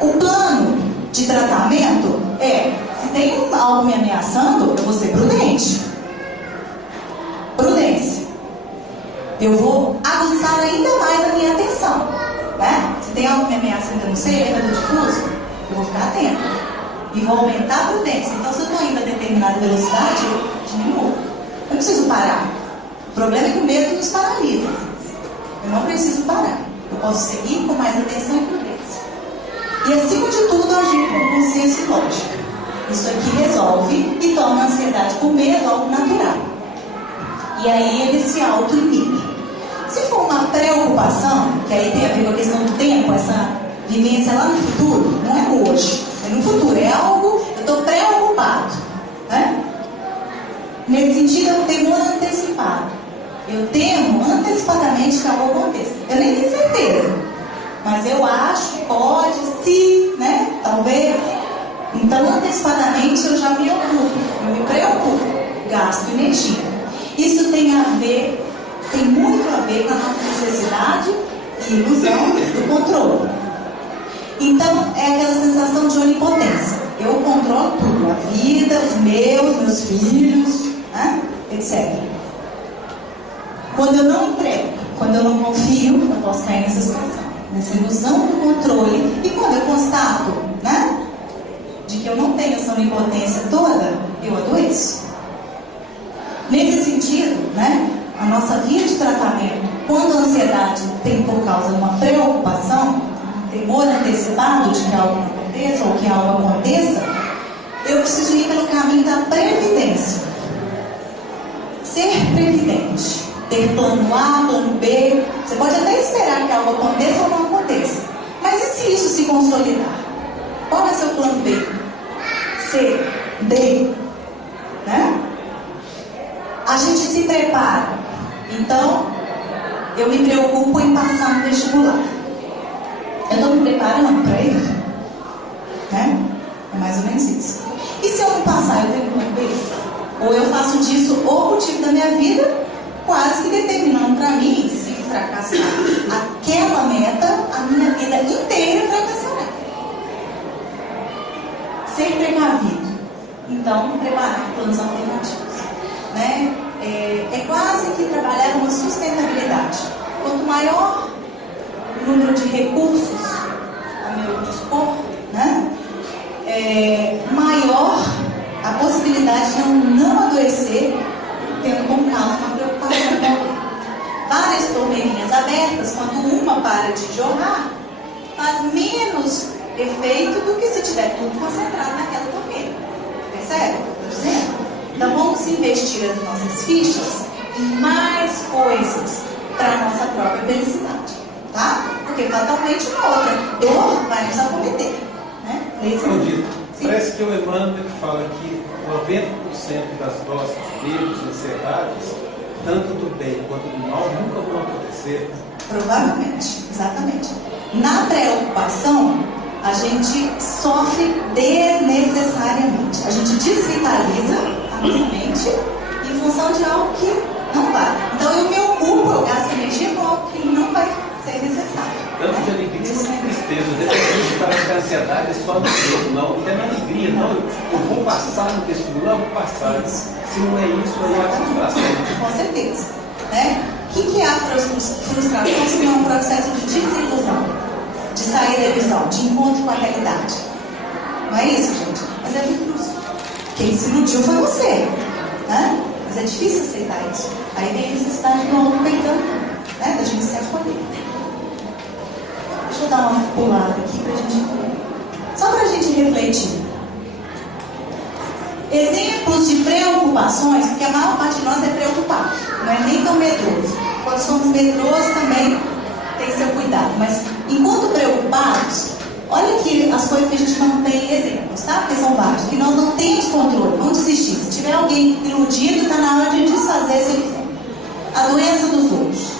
O plano de tratamento é, se tem algo me ameaçando, eu vou ser prudente. Prudência. Eu vou aguçar ainda mais a minha atenção, né? Se tem algo me ameaçando, eu não sei, lembra do difuso? Eu vou ficar atento e vou aumentar a prudência. Então, se eu estou indo a determinada velocidade, eu diminuo. Eu não preciso parar. O problema é que o medo nos paralisa. Eu não preciso parar. Eu posso seguir com mais atenção e prudência. E, acima de tudo, agir com consciência e lógica. Isso aqui resolve e torna a ansiedade por medo algo natural. E aí ele se auto-limita. Se for uma preocupação, que aí tem a ver com a questão do tempo, essa vivência lá no futuro, não é hoje, é no futuro, é algo, eu estou preocupado, né? Nesse sentido, é um temor antecipado. Eu temo antecipadamente que algo aconteça. Eu nem tenho certeza, mas eu acho, pode, se, né? Talvez. Então, antecipadamente, eu já me ocupo, eu me preocupo, gasto energia. Isso tem muito a ver com a nossa necessidade e ilusão do controle. Então, é aquela sensação de onipotência. Eu controlo tudo, a vida, os meus filhos, né? Etc. Quando eu não entrego, quando eu não confio, eu posso cair nessa situação, nessa ilusão do controle. E quando eu constato, né, de que eu não tenho essa onipotência toda, eu adoeço. Nesse sentido, né, a nossa via de tratamento, quando a ansiedade tem por causa de uma preocupação, um temor antecipado de que algo aconteça ou que algo aconteça, eu preciso ir pelo caminho da previdência. Ser previdente, ter plano A, plano B. Você pode até esperar que algo aconteça ou não aconteça, mas e se isso se consolidar? Qual vai ser o plano B? C, D, né? A gente se prepara. Então, eu me preocupo em passar no vestibular. Eu estou me preparando para ele? Né? É mais ou menos isso. E se eu não passar, eu tenho plano B? Ou eu faço disso o motivo da minha vida, quase que determinando para mim, se fracassar aquela meta, a minha vida inteira fracassará. Ser precavido. Então, preparar planos alternativos. Né? É quase que trabalhar uma sustentabilidade. Quanto maior o número de recursos a meu dispor, né? Maior a possibilidade de eu não adoecer, tendo como causa uma preocupação. Várias torneirinhas abertas, quando uma para de jorrar, faz menos efeito do que se tiver tudo concentrado naquela torneira. Percebe o que eu estou dizendo? Então vamos investir as nossas fichas em mais coisas para a nossa própria felicidade, tá? Porque fatalmente uma outra dor vai nos acometer, né? Parece que o Emmanuel fala que 90% das nossas medos e ansiedades, tanto do bem quanto do mal, nunca vão acontecer. Provavelmente, exatamente. Na preocupação, a gente sofre desnecessariamente. A gente desvitaliza a nossa mente em função de algo que não vai. Então eu me ocupo, eu gasto energia com algo que não vai ser necessário. Tanto de alegria quanto de tristeza. Depois parece que a ansiedade é só do medo, não. Não tem alegria, não. Eu vou passar no vestibular, eu vou passar. Isso. Se não é isso, aí é a frustração. Com certeza. Né? O que é a frustração se não é um processo de desilusão, de sair da ilusão, de encontro com a realidade? Não é isso, gente? Mas é muito frustro. Quem se iludiu foi você, né? Mas é difícil aceitar isso. Aí vem a necessidade do auto-perdão, né? Da gente se acolher. Deixa eu dar uma pulada aqui pra gente, só pra gente refletir. Exemplos de preocupações, porque a maior parte de nós é preocupado, não é nem tão medroso. Quando somos medrosos também tem seu cuidado, mas enquanto preocupados, olha aqui as coisas que a gente não tem exemplos, tá? Porque são vários, que nós não temos controle, vamos desistir. Se tiver alguém iludido, está na hora de desfazer esse ilusão. A doença dos outros.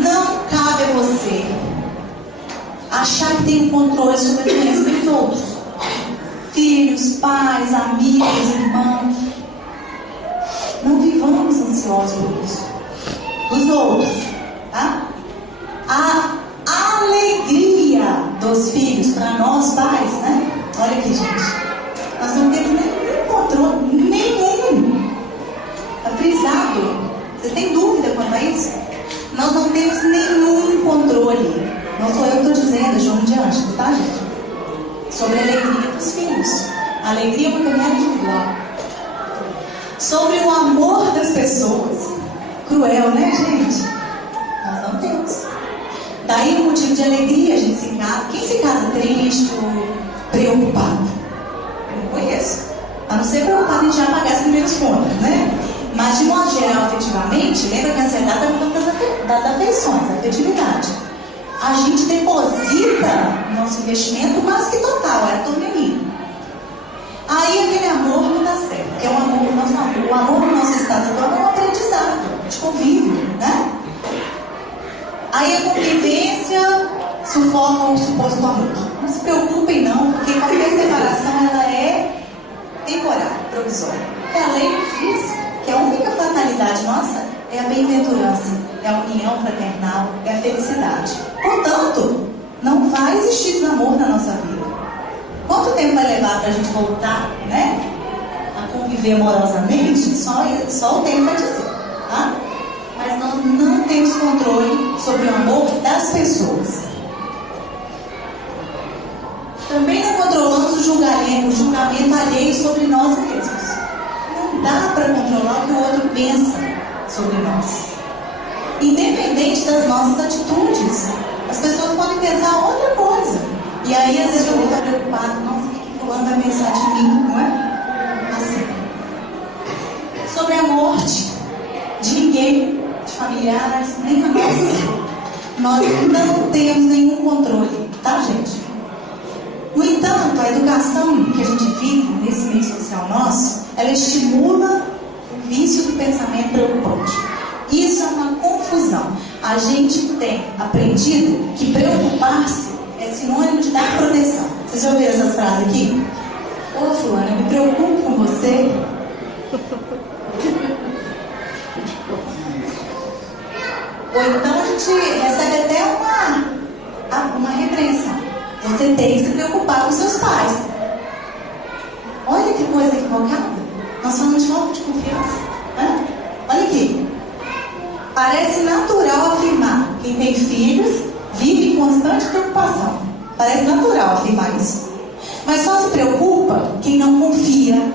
Não cabe a você achar que tem um controle sobre a doença dos outros. Filhos, pais, amigos, irmãos. vivamos ansiosos por isso. Dos outros, tá? A alegria dos filhos para nós pais, né? Olha aqui, gente. Nós não temos nenhum controle, nenhum. Está frisado. Vocês têm dúvida quanto a isso? Nós não temos nenhum controle. Não sou eu que estou dizendo, é João de Anjos, tá, gente? Sobre a alegria dos filhos. A alegria é uma caminhada individual. Sobre o amor das pessoas. Cruel, né, gente? Nós não temos. Daí o motivo de alegria, a gente se casa. Quem se casa triste ou preocupado? Eu não conheço. A não ser preocupado em já pagar as primeiras contas, né? Mas de modo geral, efetivamente, lembra que a ansiedade é por conta das afeições, da afetividade. A gente deposita nosso investimento quase que total, é a autonomia. Aí aquele amor não dá certo, porque o amor no nosso estado atual é um aprendizado de convívio, né? Aí a convivência sufoca o suposto amor. Não se preocupem não, porque qualquer separação ela é temporária, provisória. E a lei diz que a única fatalidade nossa é a bem-aventurança, é a união fraternal, é a felicidade. Portanto, não vai existir desamor na nossa vida. Quanto tempo vai levar para a gente voltar, né, a conviver amorosamente? Só o tempo vai dizer, tá? Mas nós não temos controle sobre o amor das pessoas. Também não controlamos o julgamento alheio sobre nós mesmos. Não dá para controlar o que o outro pensa sobre nós. Independente das nossas atitudes, as pessoas podem pensar outra coisa. E aí, às vezes, eu vou estar preocupado. Nossa, o que fulano vai pensar de mim, não é? Assim. Sobre a morte de ninguém, de familiares, nem a nossa. Nós não temos nenhum controle, tá, gente? No entanto, a educação que a gente vive nesse meio social nosso, ela estimula o vício do pensamento preocupante. Isso é uma confusão. A gente tem aprendido que preocupar-se é sinônimo de dar proteção. Vocês já ouviram essas frases aqui? Ô fulano, eu me preocupo com você. Ou então a gente recebe até uma repreensão. Você tem que se preocupar com seus pais. Olha que coisa equivocada. Nós falamos de falta de confiança. Né? Olha aqui. Parece natural afirmar que quem tem filhos vive em constante preocupação. Parece natural afirmar isso. Mas só se preocupa quem não confia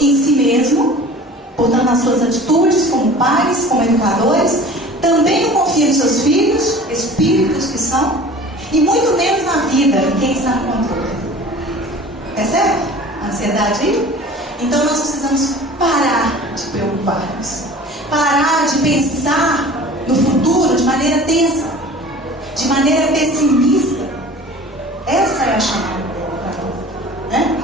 em si mesmo, portanto nas suas atitudes como pais, como educadores. Também não confia nos seus filhos, espíritos que são, e muito menos na vida, em quem está no controle. Percebe a ansiedade aí? Então nós precisamos parar de preocupar-nos. Parar de pensar no futuro de maneira tensa, de maneira pessimista. Essa é a chamada, né?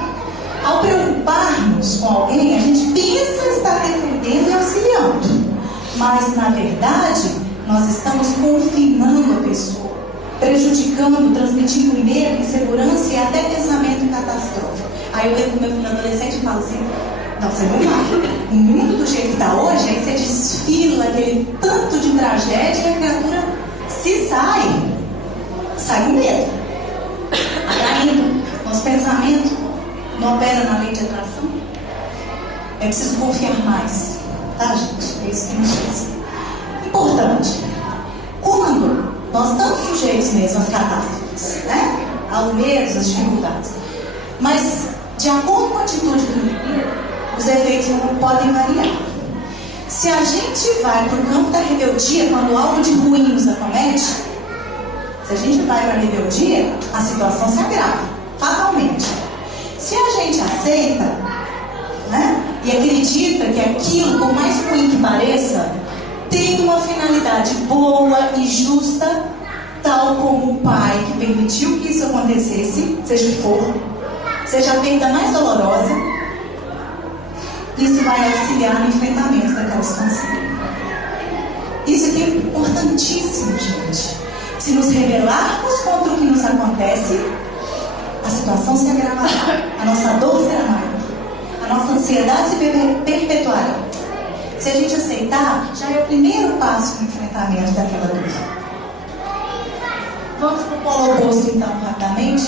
Ao preocupar-nos com alguém, a gente pensa estar defendendo e auxiliando, mas na verdade nós estamos confinando a pessoa, prejudicando, transmitindo medo, insegurança e até pensamento catastrófico. Aí eu venho com meu filho adolescente e falo assim: não, você não vai. O mundo do jeito que está hoje, aí você desfila aquele tanto de tragédia e a criatura se sai com medo, atraindo. Nosso pensamento não opera na lei de atração. É preciso confiar mais, tá, gente? É isso que nos diz. Importante, quando nós estamos sujeitos mesmo às catástrofes, né? Aos medos, às dificuldades, mas de acordo com a atitude do indivíduo, os efeitos não podem variar. Se a gente vai para o campo da rebeldia quando algo de ruim nos acomete, se a gente vai para a rebeldia, a situação se agrava, fatalmente. Se a gente aceita, né, e acredita que aquilo, por mais ruim que pareça, tem uma finalidade boa e justa, tal como o pai que permitiu que isso acontecesse, seja o que for, seja a perda mais dolorosa, isso vai auxiliar no enfrentamento daquela situação. Isso aqui é importantíssimo, gente. Se nos rebelarmos contra o que nos acontece, a situação se agravará, a nossa dor será maior, a nossa ansiedade se perpetuará. Se a gente aceitar, já é o primeiro passo no enfrentamento daquela dor. Vamos para o polo oposto, então, rapidamente.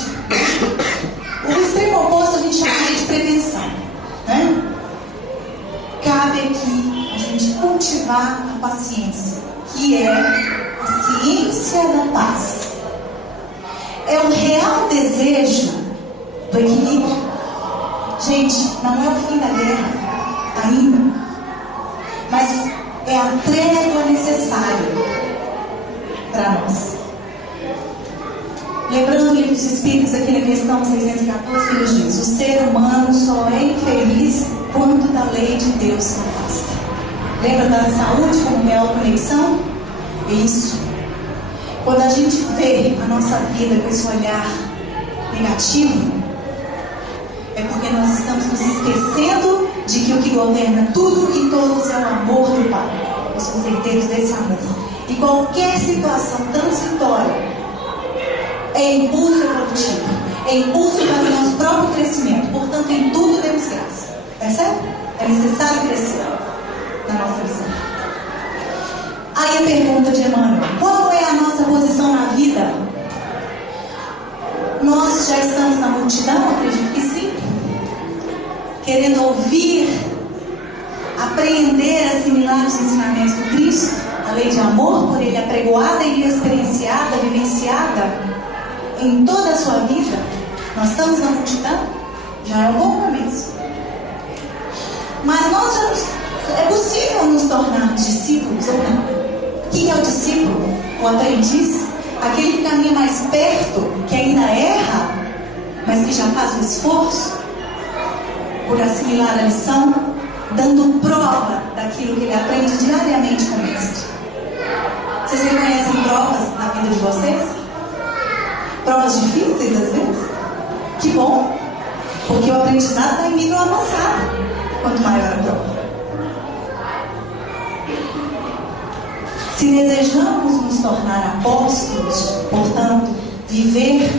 O extremo oposto a gente chama de prevenção, né? Cabe aqui a gente cultivar a paciência, que é a ciência da paz. É o real desejo do equilíbrio. Gente, não é o fim da guerra ainda, mas é a trégua necessária para nós. Lembrando o livro dos Espíritos, aqui na questão 614, que nos diz: o ser humano só é infeliz quando da lei de Deus se afasta. Lembra da saúde como real conexão? É isso. Quando a gente vê a nossa vida com esse olhar negativo, é porque nós estamos nos esquecendo de que o que governa tudo e todos é o amor do Pai. Nós somos herdeiros desse amor. E qualquer situação transitória é impulso evolutivo, é impulso para o nosso próprio crescimento. Portanto, em tudo temos graça. Percebe? É necessário crescer na nossa visão. Aí a pergunta de Emmanuel: qual é a nossa posição na vida? Nós já estamos na multidão? Acredito que sim. Querendo ouvir, apreender, assimilar os ensinamentos do Cristo, a lei de amor por Ele apregoada e experienciada, vivenciada em toda a sua vida. Nós estamos na multidão? Já é um bom começo. Mas nós é possível nos tornar discípulos ou não? O que é o discípulo? O aprendiz? Aquele que caminha mais perto, que ainda erra, mas que já faz o esforço por assimilar a lição, dando prova daquilo que ele aprende diariamente com o Mestre. Vocês reconhecem provas na vida de vocês? Provas difíceis às vezes? Que bom, porque o aprendizado está em nível avançado, quanto maior a prova. Se desejamos nos tornar apóstolos, portanto, viver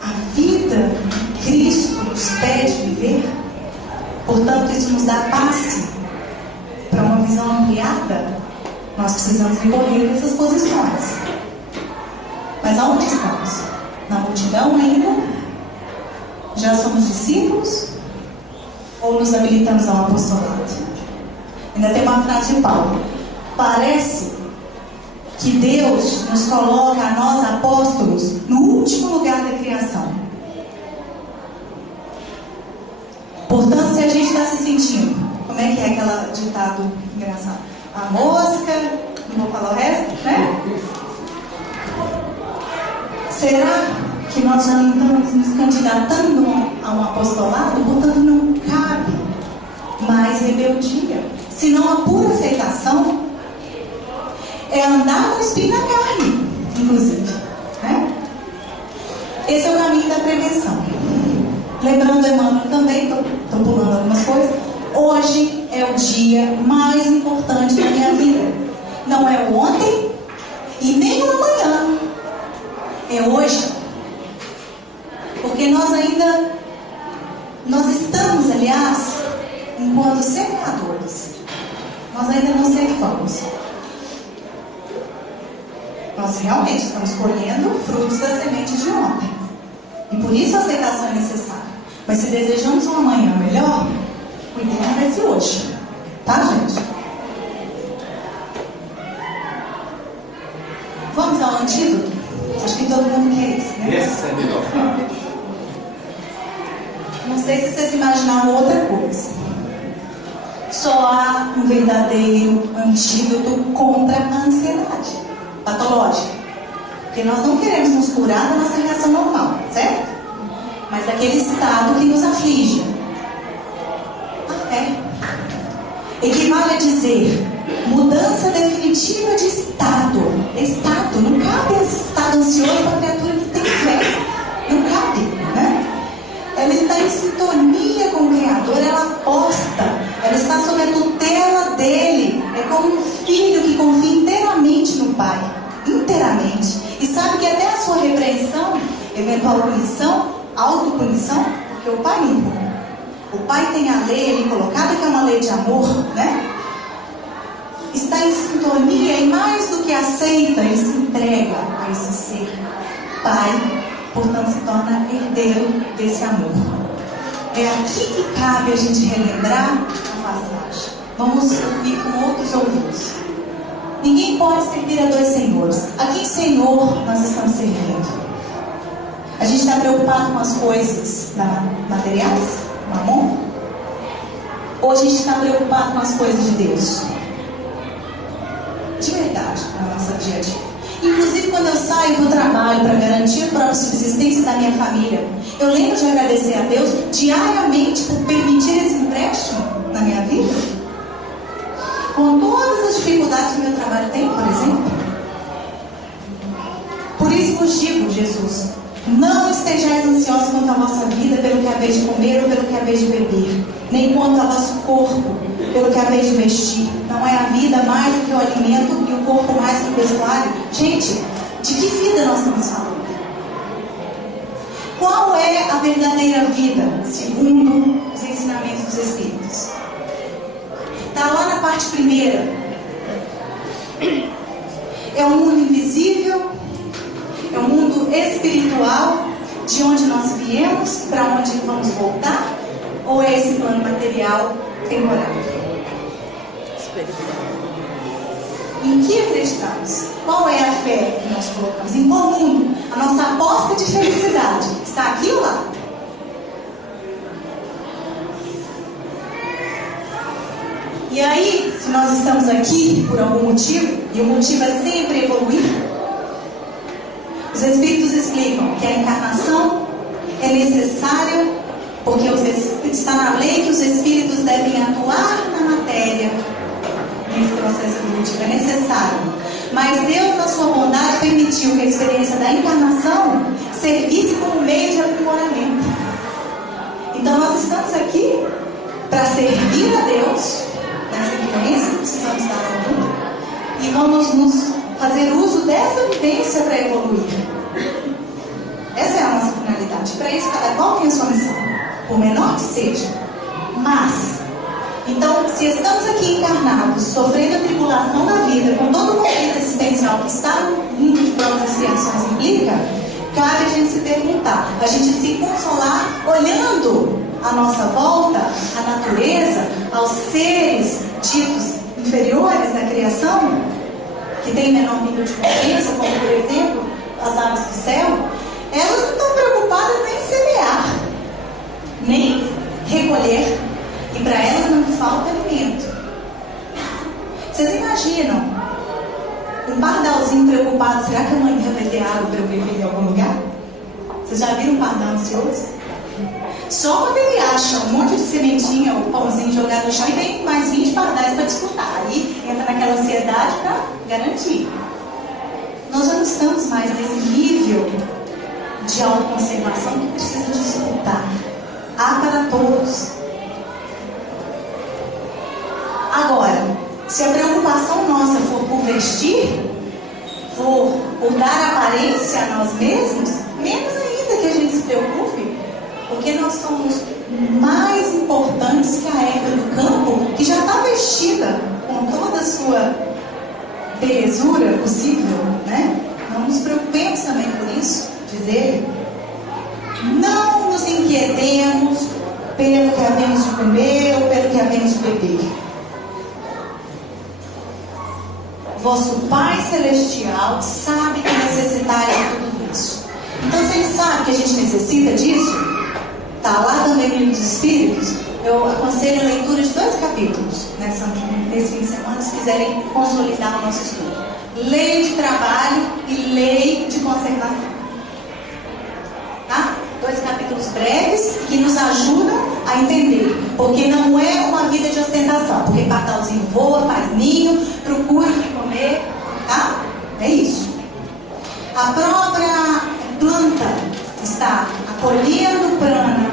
a vida que Cristo nos pede viver, portanto, isso nos dá passe para uma visão ampliada, nós precisamos recorrer a essas posições. Mas aonde estamos? Na multidão ainda? Já somos discípulos? Ou nos habilitamos ao apostolado? Ainda tem uma frase de Paulo: parece que Deus nos coloca a nós apóstolos no último lugar da criação. Portanto, se a gente está se sentindo, como é que é aquele ditado engraçado? A mosca, não vou falar o resto, né? Será que nós já não estamos nos candidatando a um apostolado? Portanto, não cabe mais rebeldia, senão a pura aceitação. É andar no espinho da carne, inclusive, né? Esse é o caminho da prevenção. Lembrando, Emmanuel, também, estou pulando algumas coisas, hoje é o dia mais importante da minha vida. Não é o ontem e nem o amanhã. É hoje. Porque nós estamos, aliás, enquanto semeadores, nós ainda não ceifamos. Nós realmente estamos colhendo frutos da semente de ontem. E por isso a aceitação é necessária. Mas se desejamos um amanhã melhor, o ideal vai ser hoje. Tá, gente? Vamos ao antídoto? Acho que todo mundo quer isso, né? Essa é a melhor parte. Não sei se vocês imaginaram outra coisa. Só há um verdadeiro antídoto contra a ansiedade patológica. Porque nós não queremos nos curar da nossa reação normal, certo? Mas daquele estado que nos aflige. A fé equivale a dizer mudança definitiva de estado. Estado, não cabe esse estado ansioso para a criatura que tem fé. Não cabe, né? Ela está em sintonia com o Criador, ela aposta, ela está sob a tutela dele. É como um filho que confia inteiramente no Pai, inteiramente, e sabe que até a sua repreensão, eventual punição, autopunição, porque o Pai não pune, o pai tem a lei ali colocada, que é uma lei de amor, né? Está em sintonia e mais do que aceita, ele se entrega a esse ser pai, portanto se torna herdeiro desse amor. É aqui que cabe a gente relembrar a passagem. Vamos ouvir com outros ouvidos. Ninguém pode servir a dois senhores. A quem senhor nós estamos servindo? A gente está preocupado com as coisas materiais, mamon? Ou a gente está preocupado com as coisas de Deus? De verdade, na nossa dia a dia. Inclusive quando eu saio do trabalho para garantir a própria subsistência da minha família, eu lembro de agradecer a Deus diariamente por permitir esse empréstimo na minha vida, com todas as dificuldades que o meu trabalho tem, por exemplo. Por isso vos digo, Jesus, não estejais ansiosos quanto à vossa vida, pelo que haveis de comer ou pelo que haveis de beber, nem quanto ao vosso corpo, pelo que haveis de vestir. Não é a vida mais do que o alimento e o corpo mais do que o vestuário? Gente, de que vida nós estamos falando? Qual é a verdadeira vida, segundo os ensinamentos dos Espíritos? Está lá na parte primeira. É um mundo invisível, é um mundo espiritual, de onde nós viemos, para onde vamos voltar, ou é esse plano material temporário? Em que acreditamos? Qual é a fé que nós colocamos? Em qual mundo? A nossa aposta de felicidade está aqui ou lá? E aí, se nós estamos aqui por algum motivo, e o motivo é sempre evoluir, os Espíritos explicam que a encarnação é necessária porque está na lei que os Espíritos devem atuar na matéria nesse processo evolutivo, é necessário. Mas Deus, na sua bondade, permitiu que a experiência da encarnação servisse como meio de aprimoramento. Então nós estamos aqui para servir a Deus nessa vivência que precisamos dar ao mundo, e vamos nos fazer uso dessa vivência para evoluir. Essa é a nossa finalidade. Para isso, cada qual tem a sua missão, por menor que seja. Mas, então, se estamos aqui encarnados, sofrendo a tribulação da vida, com todo o conflito existencial que está no mundo de provas e expiações implica, cabe a gente se perguntar, a gente se consolar olhando à nossa volta, a natureza, aos seres ditos inferiores da criação, que tem menor nível de consciência, como por exemplo as aves do céu. Elas não estão preocupadas nem em semear, nem recolher, e para elas não falta alimento. Vocês imaginam um pardalzinho preocupado? Será que amanhã vai ter água para eu beber em algum lugar? Vocês já viram um pardal ansioso? Só quando ele acha um monte de sementinha ou pãozinho jogado no chão e tem mais 20 pardais para disputar. Aí entra naquela ansiedade para garantir. Nós já não estamos mais nesse nível de autoconservação que precisa disputar. Há para todos. Agora, se a preocupação nossa for por vestir, for por dar aparência a nós mesmos, menos ainda que a gente se preocupe, porque nós somos mais importantes que a Eva do campo, que já está vestida com toda a sua belezura possível, né? Não nos preocupemos também por isso, diz ele. Não nos inquietemos pelo que havemos de comer ou pelo que havemos de beber. Vosso Pai Celestial sabe que necessitais de tudo isso. Então, se Ele sabe que a gente necessita disso, está lá também no Livro dos Espíritos. Eu aconselho a leitura de 2 capítulos nesse fim de semana, se quiserem consolidar o nosso estudo. Lei de trabalho e lei de conservação. Tá? 2 capítulos breves que nos ajudam a entender. Porque não é uma vida de ostentação. Porque pardalzinho voa, faz ninho, procura o que comer. Tá? É isso. A própria planta está acolhendo prana,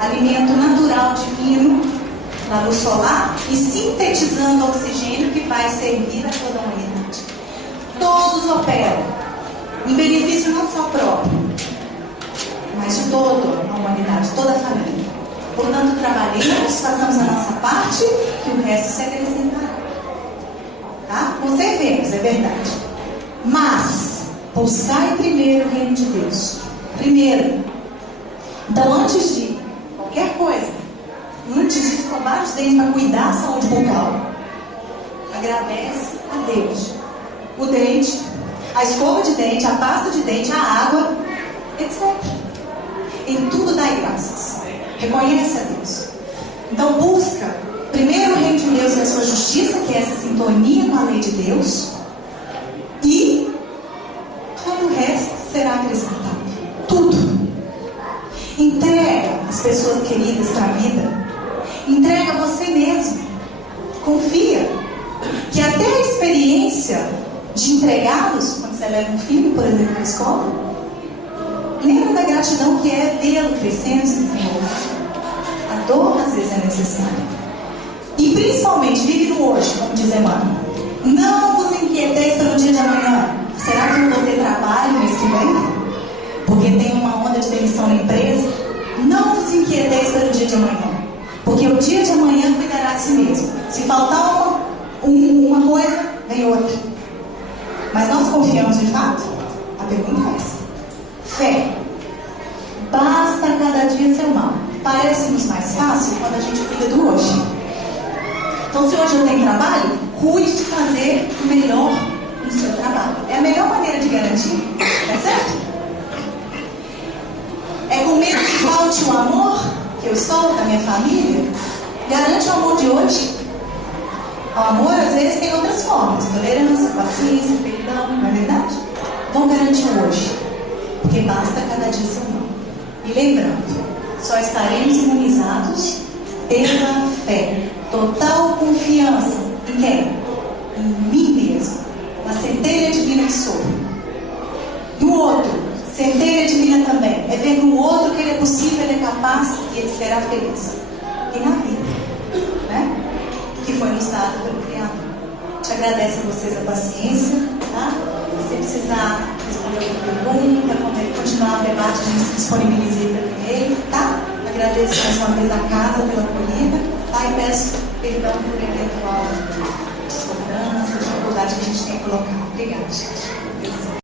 alimento natural divino da luz solar, e sintetizando oxigênio que vai servir a toda a humanidade. Todos operam em benefício não só próprio, mas de toda a humanidade, toda a família. Portanto, trabalhemos, façamos a nossa parte, que o resto se acrescentará. Tá? Conservemos, é verdade. Mas, buscai primeiro o reino de Deus. Primeiro. Então, antes de qualquer coisa, antes de escovar os dentes para cuidar da saúde bucal, agradece a Deus. O dente, a escova de dente, a pasta de dente, a água, etc. Em tudo dai graças. Reconhece a Deus. Então busca primeiro o reino de Deus e a sua justiça, que é essa sintonia com a lei de Deus, e todo o resto será acrescentado. Tudo. Entrega as pessoas queridas para a vida. Entrega você mesmo. Confia que até a experiência de entregá-los, quando você leva um filho, por exemplo, para a escola, lembra da gratidão que é vê-lo crescendo, se desenvolvendo. A dor às vezes é necessária. E principalmente, vive no hoje, como diz Emmanuel. Não vos inquieteis pelo dia de amanhã. Será que eu vou ter trabalho mês que vem? Porque tem uma onda de demissão na empresa? Não vos inquieteis pelo dia de amanhã. Porque o dia de amanhã cuidará de si mesmo. Se faltar uma coisa, vem outra. Mas nós confiamos de fato? A pergunta é essa. Fé. Basta cada dia seu mal. Parece-nos mais fácil quando a gente cuida do hoje. Então, se hoje eu tenho trabalho, cuide de fazer o melhor no seu trabalho. É a melhor maneira de garantir. Tá certo? É com medo que falte o amor que eu estou da minha família. Garante o amor de hoje. O amor, às vezes, tem outras formas. Tolerância, paciência, perdão, não é verdade? Vamos garantir o hoje. Porque basta cada dia seu mal. E lembrando, só estaremos imunizados pela fé. Total confiança em quem? Em mim mesmo. Na centelha divina que sou. No outro, centelha divina também. É ver no outro que ele é possível, ele é capaz e ele será feliz. E na vida, né? Que foi nos dado pelo Criador. Te agradeço a vocês a paciência, tá? Se precisar responder alguma pergunta, continuar o debate, a gente se disponibiliza pelo e-mail, tá? Agradeço mais uma vez a casa pela acolhida, tá? E peço perdão por eventual discordância, dificuldade que a gente tenha colocado. Obrigada, gente.